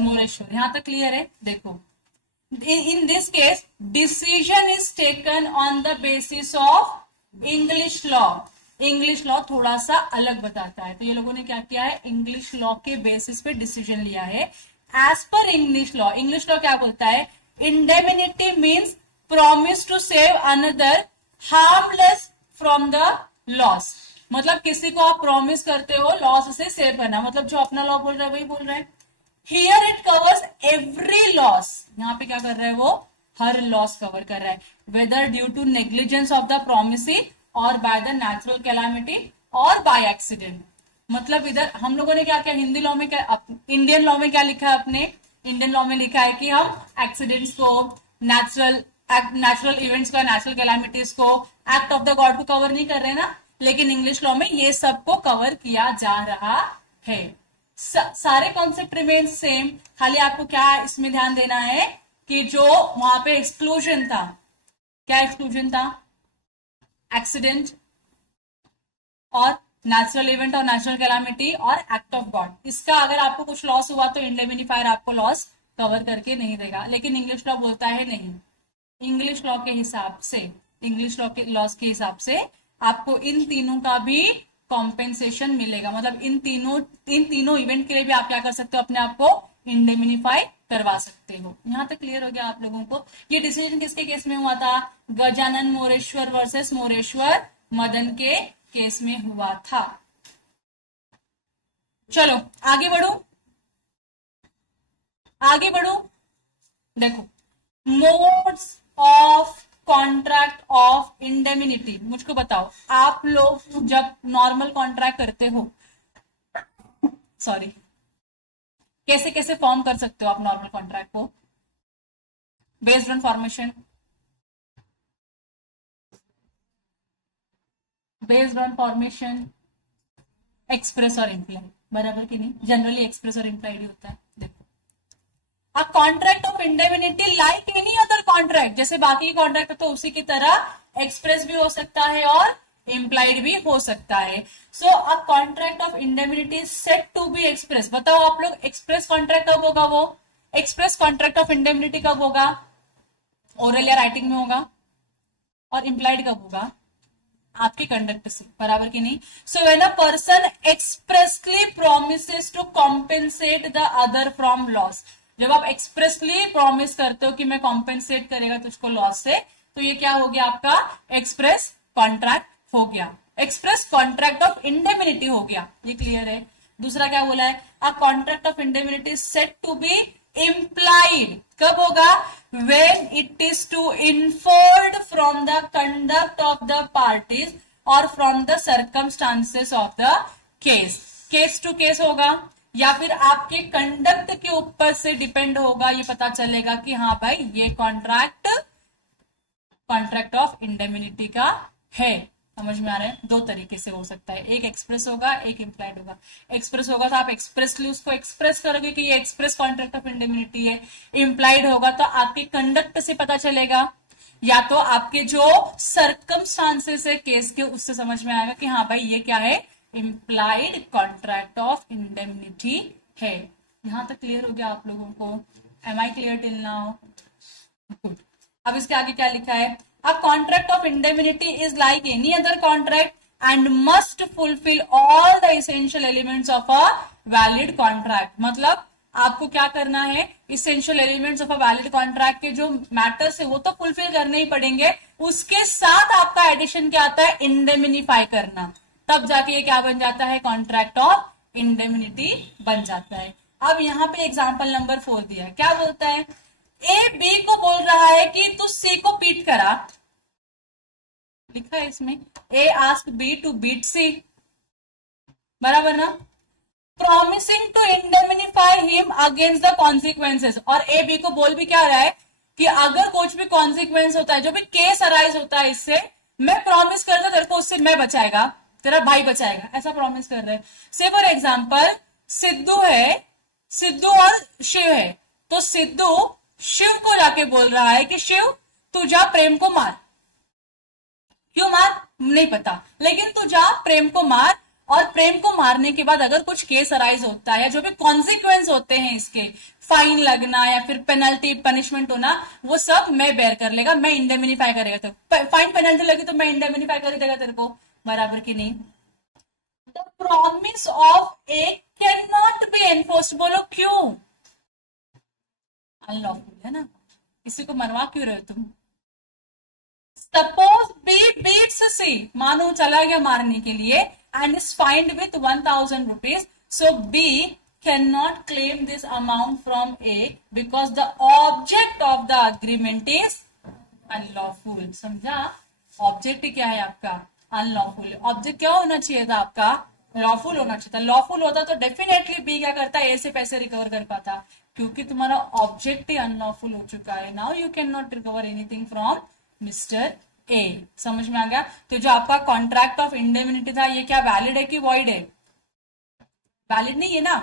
मोरेश्वर। यहां तक क्लियर है। देखो in this case decision is taken on the basis of English law। English law थोड़ा सा अलग बताता है, तो ये लोगों ने क्या किया है, इंग्लिश लॉ के बेसिस पे डिसीजन लिया है। As per English law, English law क्या बोलता है, indemnity means promise to save another harmless from the loss. मतलब किसी को आप प्रॉमिस करते हो लॉस से सेव करना, मतलब जो अपना लॉ बोल रहा है वही बोल रहा है। Here it covers every loss, यहाँ पे क्या कर रहा है वो, हर लॉस कवर कर रहा है, whether due to negligence of the promisee और बाय द नेचुरल कैलामिटी और बाय एक्सीडेंट। मतलब इधर हम लोगों ने क्या किया, हिंदी लॉ में क्या, इंडियन लॉ में क्या लिखा है, अपने इंडियन लॉ में लिखा है कि हम एक्सीडेंट्स को, नेचुरल इवेंट्स को, नेचुरल कैलामिटीज को, एक्ट ऑफ द गॉड को कवर नहीं कर रहे ना। लेकिन इंग्लिश लॉ में ये सबको कवर किया जा रहा है। सारे कॉन्सेप्ट रिमेन सेम, खाली आपको क्या इसमें ध्यान देना है कि जो वहां पे एक्सक्लूजन था, क्या एक्सक्लूजन था, एक्सीडेंट और नेचुरल इवेंट और नेचुरल कैलामिटी और एक्ट ऑफ गॉड। इसका अगर आपको कुछ लॉस हुआ तो इंडेमिनिफायर आपको लॉस कवर करके नहीं देगा। लेकिन इंग्लिश लॉ बोलता है नहीं, इंग्लिश लॉ के हिसाब से, इंग्लिश लॉ के लॉस के हिसाब से आपको इन तीनों का भी कॉम्पेंसेशन मिलेगा। मतलब इन तीनों इवेंट के लिए भी आप क्या कर सकते हो, अपने आप को इंडेमिनिफाई करवा सकते हो। यहां तक क्लियर हो गया आप लोगों को। ये डिसीजन किसके केस में हुआ था, गजानन मोरेश्वर वर्सेस मोरेश्वर मदन के केस में हुआ था। चलो आगे बढ़ू। देखो modes of contract of indemnity, मुझको बताओ आप लोग जब नॉर्मल कॉन्ट्रैक्ट करते हो, सॉरी, कैसे कैसे फॉर्म कर सकते हो आप नॉर्मल कॉन्ट्रैक्ट को, बेस्ड ऑन फॉर्मेशन, एक्सप्रेस और इम्प्लाइड, बराबर कि नहीं, जनरली एक्सप्रेस और इम्प्लाइड ही होता है। देखो अ contract of indemnity like any other contract, जैसे बाकी कॉन्ट्रैक्ट है तो उसी की तरह एक्सप्रेस भी हो सकता है और इम्प्लाइड भी हो सकता है। So a contract of indemnity said to be express. बताओ आप लोग एक्सप्रेस कॉन्ट्रैक्ट कब होगा, वो एक्सप्रेस कॉन्ट्रैक्ट ऑफ इंडेमिनिटी कब होगा, ओरल या राइटिंग में होगा, और इम्प्लाइड कब होगा, आपकी कंडक्ट से, बराबर की नहीं। So when a person expressly promises to compensate the other from loss, जब आप एक्सप्रेसली प्रॉमिस करते हो कि मैं कॉम्पेंसेट करेगा तुझको लॉस से, तो ये क्या हो गया, आपका एक्सप्रेस कॉन्ट्रैक्ट हो गया, एक्सप्रेस कॉन्ट्रैक्ट ऑफ इंडेमिनिटी हो गया। ये क्लियर है। दूसरा क्या बोला है, a contract of indemnity said to be implied कब होगा, when it is to inferred from the conduct of the parties और from the circumstances of the case. Case to case होगा या फिर आपके कंडक्ट के ऊपर से डिपेंड होगा, ये पता चलेगा कि हाँ भाई ये कॉन्ट्रैक्ट ऑफ इंडेमिनिटी का है। समझ में आ रहा है, दो तरीके से हो सकता है, एक एक्सप्रेस होगा, एक इम्प्लाइड होगा। एक्सप्रेस होगा तो आप एक्सप्रेसली उसको एक्सप्रेस करोगे कि ये एक्सप्रेस कॉन्ट्रैक्ट ऑफ इंडेमिनिटी है। इम्प्लाइड होगा तो आपके कंडक्ट से पता चलेगा, या तो आपके जो सर्कमस्टांसेस है केस के उससे समझ में आएगा कि हाँ भाई ये क्या है, इम्प्लाइड कॉन्ट्रैक्ट ऑफ इंडेमिनिटी है। यहां तक क्लियर हो गया आप लोगों को, am I clear till now, good. अब इसके आगे क्या लिखा है, a contract of indemnity is like any other contract and must fulfil all the essential elements of a valid contract. मतलब आपको क्या करना है, essential elements of a valid contract के जो मैटर्स है वो तो फुलफिल करने ही पड़ेंगे, उसके साथ आपका एडिशन क्या आता है, इंडेमिनिफाई करना, तब जाके ये क्या बन जाता है, कॉन्ट्रैक्ट ऑफ इंडेमिनिटी बन जाता है। अब यहाँ पे एग्जांपल नंबर 4 दिया है, क्या बोलता है, ए बी को बोल रहा है कि तू सी को बीट करा, लिखा है इसमें, A ask B to beat C, बराबर ना। Promising to indemnify him against the consequences. और ए बी को बोल भी क्या रहा है कि अगर कुछ भी कॉन्सिक्वेंस होता है, जो भी केस अराइज होता है इससे, मैं प्रॉमिस करता तेरे को उससे मैं बचाएगा, तेरा भाई बचाएगा, ऐसा प्रॉमिस कर रहे हैं। से फॉर एग्जाम्पल सिद्धू है, सिद्धू और शिव है, तो सिद्धू शिव को जाके बोल रहा है कि शिव तू जा प्रेम को मार। क्यों मार नहीं पता, लेकिन तू जा प्रेम को मार, और प्रेम को मारने के बाद अगर कुछ केस अराइज होता है या जो भी कॉन्सिक्वेंस होते हैं इसके, फाइन लगना या फिर पेनल्टी पनिशमेंट होना, वो सब मैं बेयर कर लेगा, मैं इंडेमिनिफाई करेगा। तो फाइन पेनल्टी लगी तो मैं इंडेमिनिफाई कर देगा तेरे को, बराबर की नहीं। The promise of A can not be enforced. बोलो क्यों? अनलॉफुल है ना, किसी को मरवा क्यों रहे हो तुम? सपोज बी बीट्स सी, मानो चला गया मारने के लिए, and is fined with 1000 rupees, so B can not claim this amount from A because the object of the agreement is unlawful. समझा? ऑब्जेक्ट क्या है आपका? अनलॉफुल। ऑब्जेक्ट क्या होना चाहिए था आपका? लॉफुल होना चाहिए था। लॉफुल होता तो डेफिनेटली बी क्या करता, ए से पैसे रिकवर कर पाता, क्योंकि तुम्हारा ऑब्जेक्ट ही अनलॉफुल हो चुका है। Now you can not recover anything from mister A. समझ में आ गया? तो जो आपका कॉन्ट्रैक्ट ऑफ इंडेमिनिटी था, ये क्या वैलिड है कि वॉइड है? वैलिड नहीं है ना।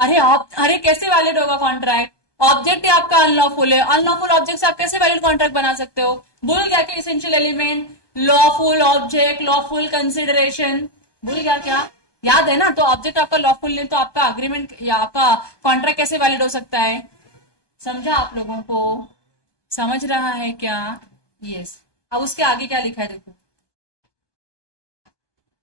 अरे कैसे वैलिड होगा कॉन्ट्रैक्ट? ऑब्जेक्ट ही आपका अनलॉफुल है। अनलॉफुल ऑब्जेक्ट से आप कैसे वैलिड कॉन्ट्रैक्ट बना सकते हो? भूल गया कि essential element, lawful object, lawful consideration, भूल गया क्या? याद है ना? तो ऑब्जेक्ट आपका लॉफुल नहीं तो आपका अग्रीमेंट या आपका कॉन्ट्रैक्ट कैसे वैलिड हो सकता है? समझा आप लोगों को? समझ रहा है क्या? यस। अब उसके आगे क्या लिखा है देखो,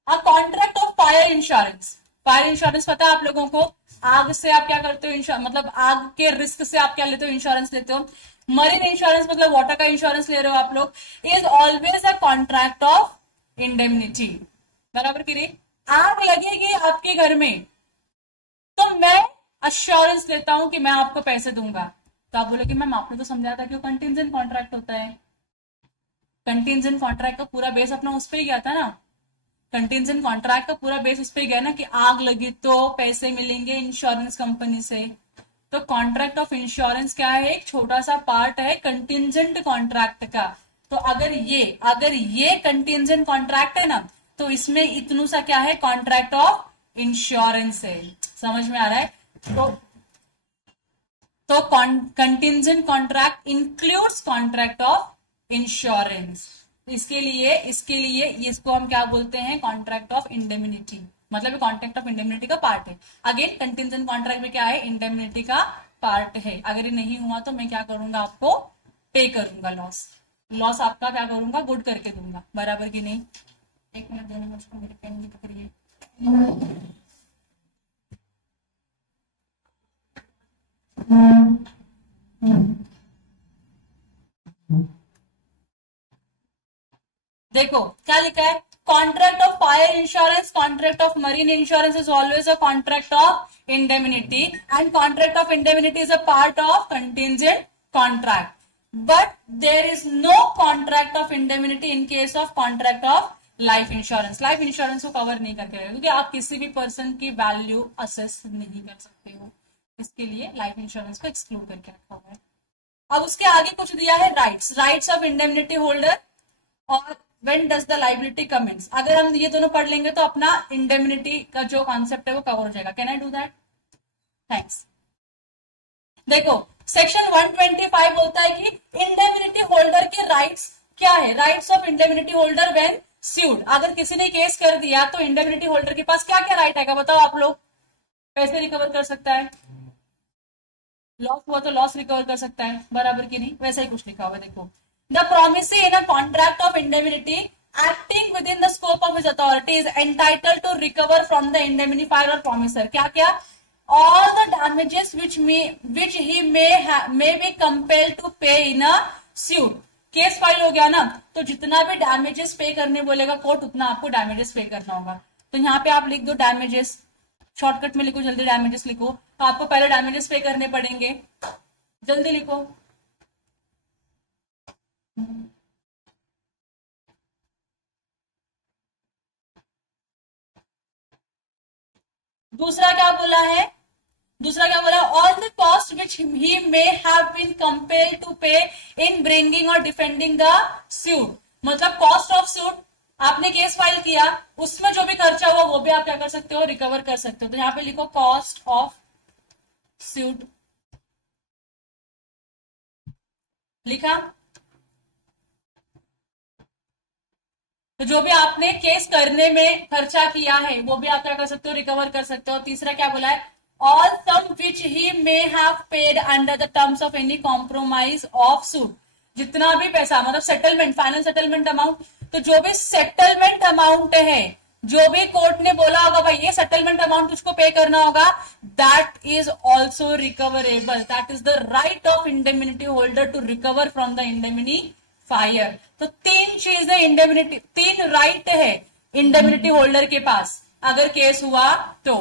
अ contract of fire insurance. Fire insurance पता है आप लोगों को? आग से आप क्या करते हो? मतलब आग के रिस्क से आप क्या लेते हो? इंश्योरेंस लेते हो। मरीन इंश्योरेंस मतलब वाटर का इंश्योरेंस ले रहे हो आप लोग। Is always a contract of indemnity, बराबर की नहीं? आग लगेगी आपके घर में तो मैं अश्योरेंस लेता हूं कि मैं आपको पैसे दूंगा। तो आप बोले कि मैम आपने तो समझाया था कि वो कंटिंजेंट कॉन्ट्रैक्ट होता है। कंटिंजेंट कॉन्ट्रैक्ट का पूरा बेस अपना उस पर ही गया था ना। कंटिंजेंट कॉन्ट्रैक्ट का पूरा बेस उस पर गया ना कि आग लगी तो पैसे मिलेंगे इंश्योरेंस कंपनी से। तो कॉन्ट्रैक्ट ऑफ इंश्योरेंस क्या है? एक छोटा सा पार्ट है कंटिंजेंट कॉन्ट्रैक्ट का। तो अगर ये कंटिंजेंट कॉन्ट्रैक्ट है ना, तो इसमें इतनू सा क्या है? कॉन्ट्रैक्ट ऑफ इंश्योरेंस है। समझ में आ रहा है? तो contingent contract includes contract of insurance. इसके लिए इसको हम क्या बोलते हैं? Contract of indemnity. मतलब कॉन्ट्रैक्ट ऑफ इंडेमनिटी का पार्ट है। अगेन कंटिंजेंट कॉन्ट्रैक्ट में क्या है? इंडेमनिटी का पार्ट है। अगर ये नहीं हुआ तो मैं क्या करूंगा? आपको पे करूंगा लॉस आपका क्या करूंगा? गुड करके दूंगा, बराबर की नहीं? एक मिनट देना मुझको, मेरी पेन की पकड़िए। देखो क्या लिखा है? Contract of fire insurance, contract of marine insurance is always a contract of indemnity, and contract of indemnity is a part of contingent contract, but there is no contract of indemnity in case of contract of life insurance. Life insurance को cover नहीं करके रहेगा, क्योंकि आप किसी भी person की value assess नहीं कर सकते हो, इसके लिए लाइफ इंश्योरेंस को एक्सक्लूड करके रखा हुआ है। अब उसके आगे कुछ दिया है राइट्स ऑफ इंडेमनिटी होल्डर और when does the liability commence. अगर हम ये दोनों पढ़ लेंगे तो अपना इंडेमनिटी का जो कॉन्सेप्ट है वो कवर हो जाएगा। Can I do that? Thanks. देखो सेक्शन 125 बोलता है कि इंडेमनिटी होल्डर के राइट्स क्या है? Rights of indemnity holder when sued. अगर किसी ने केस कर दिया तो इंडेमनिटी होल्डर के पास क्या क्या राइट आएगा? बताओ आप लोग। पैसे रिकवर कर सकता है, लॉस हुआ तो लॉस रिकवर कर सकता है, बराबर की नहीं? वैसा ही कुछ लिखा हुआ है देखो। The promisee in a contract of indemnity acting within the scope of his authority is entitled to recover from the indemnifier or promisor. क्या क्या? All the damages which he may be compelled to pay in a suit. Case file हो गया ना, तो जितना भी damages पे करने बोलेगा कोर्ट, उतना आपको डैमेजेस पे करना होगा। तो यहाँ पे आप लिख दो डैमेजेस, शॉर्टकट में लिखो, जल्दी डैमेजेस लिखो। तो आपको पहले डैमेजेस पे करने पड़ेंगे, जल्दी लिखो। दूसरा क्या बोला है, all the cost which he may have been compelled to pay in bringing or defending the suit, मतलब कॉस्ट ऑफ सूट, आपने केस फाइल किया उसमें जो भी खर्चा हुआ वो भी आप क्या कर सकते हो, रिकवर कर सकते हो। तो यहां पे लिखो कॉस्ट ऑफ सूट, लिखा। तो जो भी आपने केस करने में खर्चा किया है वो भी आप क्या कर सकते हो, रिकवर कर सकते हो। तीसरा क्या बोला है, all sum which he may have paid under the terms of any compromise of suit, जितना भी पैसा मतलब सेटलमेंट, फाइनल सेटलमेंट अमाउंट, तो जो भी सेटलमेंट अमाउंट है, जो भी कोर्ट ने बोला होगा भाई ये सेटलमेंट अमाउंट उसको पे करना होगा, that is also recoverable, that is the right of indemnity holder to recover from the indemnifier. तो तीन चीजें इंडेमिनिटी, तीन राइट है इंडेमिनिटी होल्डर के पास अगर केस हुआ तो।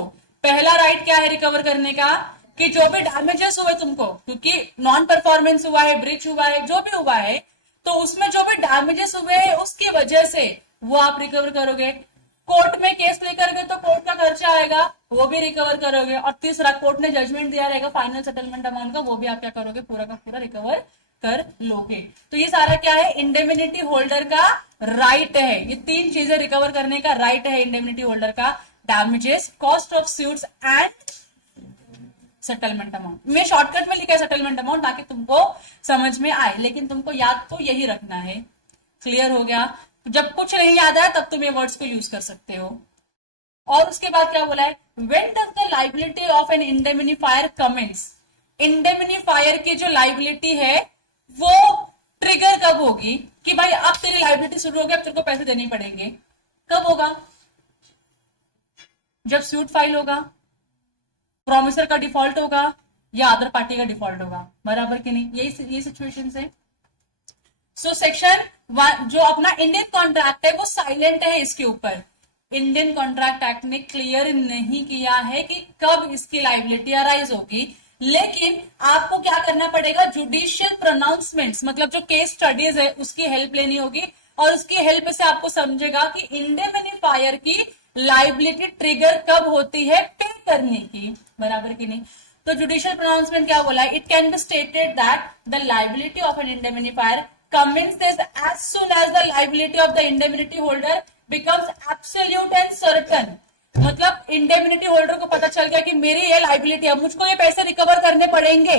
पहला राइट क्या है रिकवर करने का, कि जो भी डैमेजेस हुए तुमको, क्योंकि नॉन परफॉर्मेंस हुआ है, ब्रीच हुआ है, जो भी हुआ है, तो उसमें जो भी डैमेजेस हुए हैं उसकी वजह से वो आप रिकवर करोगे। कोर्ट में केस लेकर गए तो कोर्ट का खर्चा आएगा, वो भी रिकवर करोगे। और तीसरा, कोर्ट ने जजमेंट दिया रहेगा फाइनल सेटलमेंट अमाउंट का, वो भी आप क्या करोगे, पूरा का पूरा रिकवर कर लोगे। तो ये सारा क्या है, इंडेमिनिटी होल्डर का राइट है, ये तीन चीजें रिकवर करने का राइट है इंडेमिनिटी होल्डर का, damages, cost of suits and settlement amount. मैं शॉर्टकट में लिखा है सेटलमेंट अमाउंट ताकि तुमको समझ में आए, लेकिन तुमको याद तो यही रखना है। क्लियर हो गया? जब कुछ नहीं याद आया तब तुम ये वर्ड्स को यूज कर सकते हो। और उसके बाद क्या बोला है, when does the liability of an indemnifier commence, indemnifier की जो लायबिलिटी है वो ट्रिगर कब होगी, कि भाई अब तेरी लायबिलिटी शुरू होगी, अब तेरे को पैसे देने पड़ेंगे। कब होगा, जब सूट फाइल होगा, प्रोमिसर का डिफॉल्ट होगा या अदर पार्टी का डिफॉल्ट होगा, बराबर कि नहीं, यही सिचुएशन है। सो सेक्शन जो अपना इंडियन कॉन्ट्रैक्ट है वो साइलेंट है इसके ऊपर। इंडियन कॉन्ट्रैक्ट एक्ट ने क्लियर नहीं किया है कि कब इसकी लायबिलिटी अराइज होगी, लेकिन आपको क्या करना पड़ेगा, जुडिशियल प्रोनाउंसमेंट्स, मतलब जो केस स्टडीज है उसकी हेल्प लेनी होगी, और उसकी हेल्प से आपको समझेगा कि इंडेमिनिफायर की लायबिलिटी ट्रिगर कब होती है पे करने की, बराबर की नहीं। तो जुडिशियल प्रोनाउंसमेंट क्या बोला है, it can be stated that the liability of an indemnifier commences as soon as the liability of the indemnity holder becomes absolute and certain। मतलब इंडेमिनिटी होल्डर को पता चल गया कि मेरी ये लायबिलिटी है, मुझको ये पैसे रिकवर करने पड़ेंगे,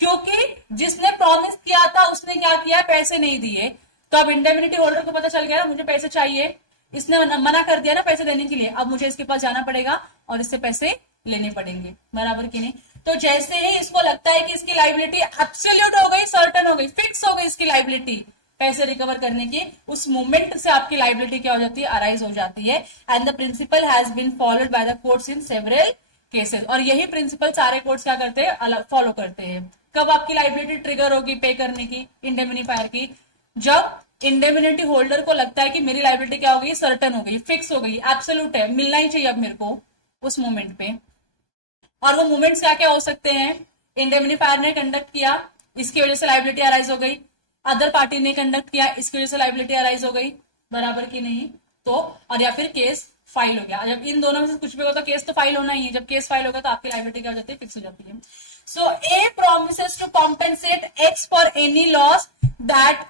क्योंकि जिसने प्रॉमिस किया था उसने क्या किया, पैसे नहीं दिए। तो अब इंडेमिनिटी होल्डर को पता चल गया ना मुझे पैसे चाहिए, इसने मना कर दिया ना पैसे देने के लिए, अब मुझे इसके पास जाना पड़ेगा और इससे पैसे लेने पड़ेंगे, बराबर की नहीं। तो जैसे ही इसको लगता है कि इसकी लायबिलिटी एब्सोल्यूट हो गई, सर्टेन हो गई, फिक्स हो गई इसकी लायबिलिटी पैसे रिकवर करने की, उस मोमेंट से आपकी लायबिलिटी क्या हो जाती है, अराइज हो जाती है। And the principle has been followed by the courts in several cases. और यही प्रिंसिपल सारे कोर्ट्स क्या करते हैं, फॉलो करते हैं। कब आपकी लायबिलिटी ट्रिगर होगी पे करने की, इंडेमिनिफायर की, जब इंडेमिनिटी होल्डर को लगता है कि मेरी लायबिलिटी क्या हो गई, सर्टेन हो गई, फिक्स हो गई, एब्सोल्यूट है, मिलना ही चाहिए अब मेरे को उस मोमेंट पे। और वो मोमेंट्स क्या क्या हो सकते हैं, इंडेमिनिफायर ने कंडक्ट किया इसकी वजह से लायबिलिटी अराइज हो गई, अदर पार्टी ने कंडक्ट किया इसकी वजह से लायबिलिटी अराइज हो गई, बराबर की नहीं। तो और या फिर केस फाइल हो गया, जब इन दोनों में से कुछ भी होता, केस तो फाइल होना ही है, जब केस फाइल होगा तो आपकी लायबिलिटी क्या हो जाती है, फिक्स हो जाती है। So A promises to compensate X for any loss that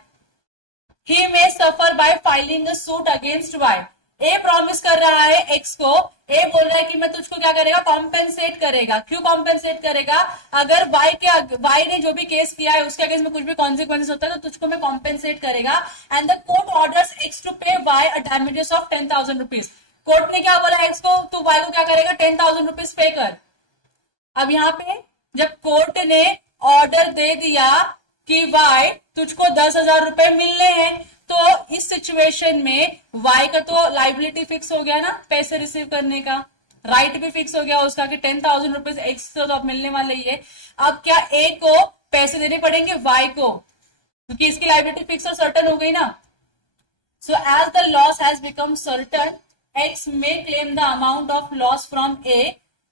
he may suffer by filing a suit against y। A promise कर रहा है एक्स को, ए बोल रहा है कि मैं तुझको क्या करेगा, कॉम्पेंसेट करेगा। क्यों कॉम्पेंसेट करेगा, अगर वाई ने जो भी केस किया है उसके अगेंस्ट में कुछ भी कॉन्सिक्वेंसेस होता है तो तुझको मैं कॉम्पेंसेट करेगा। And the court orders X to pay Y a damages of 10,000 rupees. Court ने क्या बोला एक्स को, तू वाई को क्या करेगा, 10,000 रुपीज पे कर। अब यहाँ पे जब कोर्ट ने ऑर्डर दे दिया कि वाई तुझको 10,000 रुपए मिलने हैं, तो इस सिचुएशन में वाई का तो लायबिलिटी फिक्स हो गया ना, पैसे रिसीव करने का राइट भी फिक्स हो गया उसका कि 10,000 रुपीज एक्स से तो अब मिलने वाले ही है। अब क्या ए को पैसे देने पड़ेंगे वाई को, क्योंकि इसकी लायबिलिटी फिक्स और सर्टन हो गई ना। So as the loss has become certain, X may claim the amount of loss from A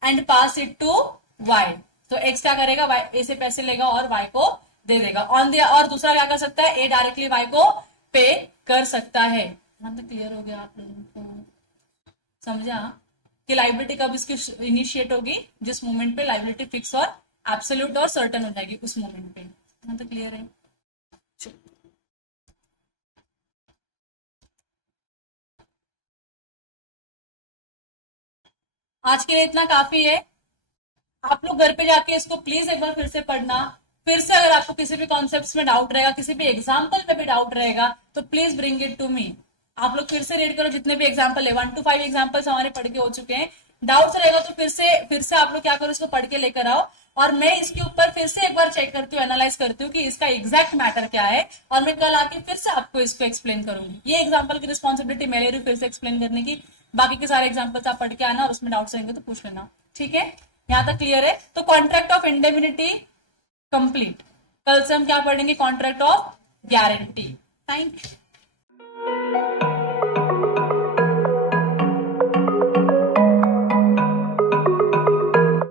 and pass it to Y. तो एक्स क्या करेगा, वाई ए से पैसे लेगा और वाई को दे देगा। ऑन द और दूसरा क्या कर सकता है, ए डायरेक्टली वाई को पे कर सकता है। मतलब क्लियर हो गया आप लोगों को, समझा? कि लाइबिलिटी कब इसकी इनिशिएट होगी, जिस मोमेंट पे लाइबिलिटी फिक्स और एब्सोल्यूट और सर्टेन हो जाएगी उस मोमेंट पे। हाँ तो क्लियर है। आज के लिए इतना काफी है। आप लोग घर पे जाके इसको प्लीज एक बार फिर से पढ़ना। फिर से अगर आपको किसी भी कॉन्सेप्ट्स में डाउट रहेगा, किसी भी एग्जाम्पल में भी डाउट रहेगा, तो please bring it to me. आप लोग फिर से रीड करो जितने भी एग्जाम्पल है, 1 to 5 एग्जाम्पल्स हमारे पढ़ के हो चुके हैं। डाउट्स रहेगा तो फिर से आप लोग क्या करो, इसको पढ़ के लेकर आओ, और मैं इसके ऊपर फिर से एक बार चेक करती हूँ, एनालाइज करती हूँ कि इसका एग्जैक्ट मैटर क्या है, और मैं कल आके फिर से आपको इसको एक्सप्लेन करूंगी। ये एग्जाम्पल की रिस्पॉन्सिबिलिटी मैं ले रही हूँ फिर से एक्सप्लेन करने की। बाकी के सारे एग्जाम्पल्स आप पढ़ के आना और उसमें डाउट्स रहेंगे तो पूछ लेना, ठीक है। यहाँ तक क्लियर है। तो कॉन्ट्रैक्ट ऑफ इंडेमिनिटी कंप्लीट। कल से हम क्या पढ़ेंगे, contract of guarantee. Thank you.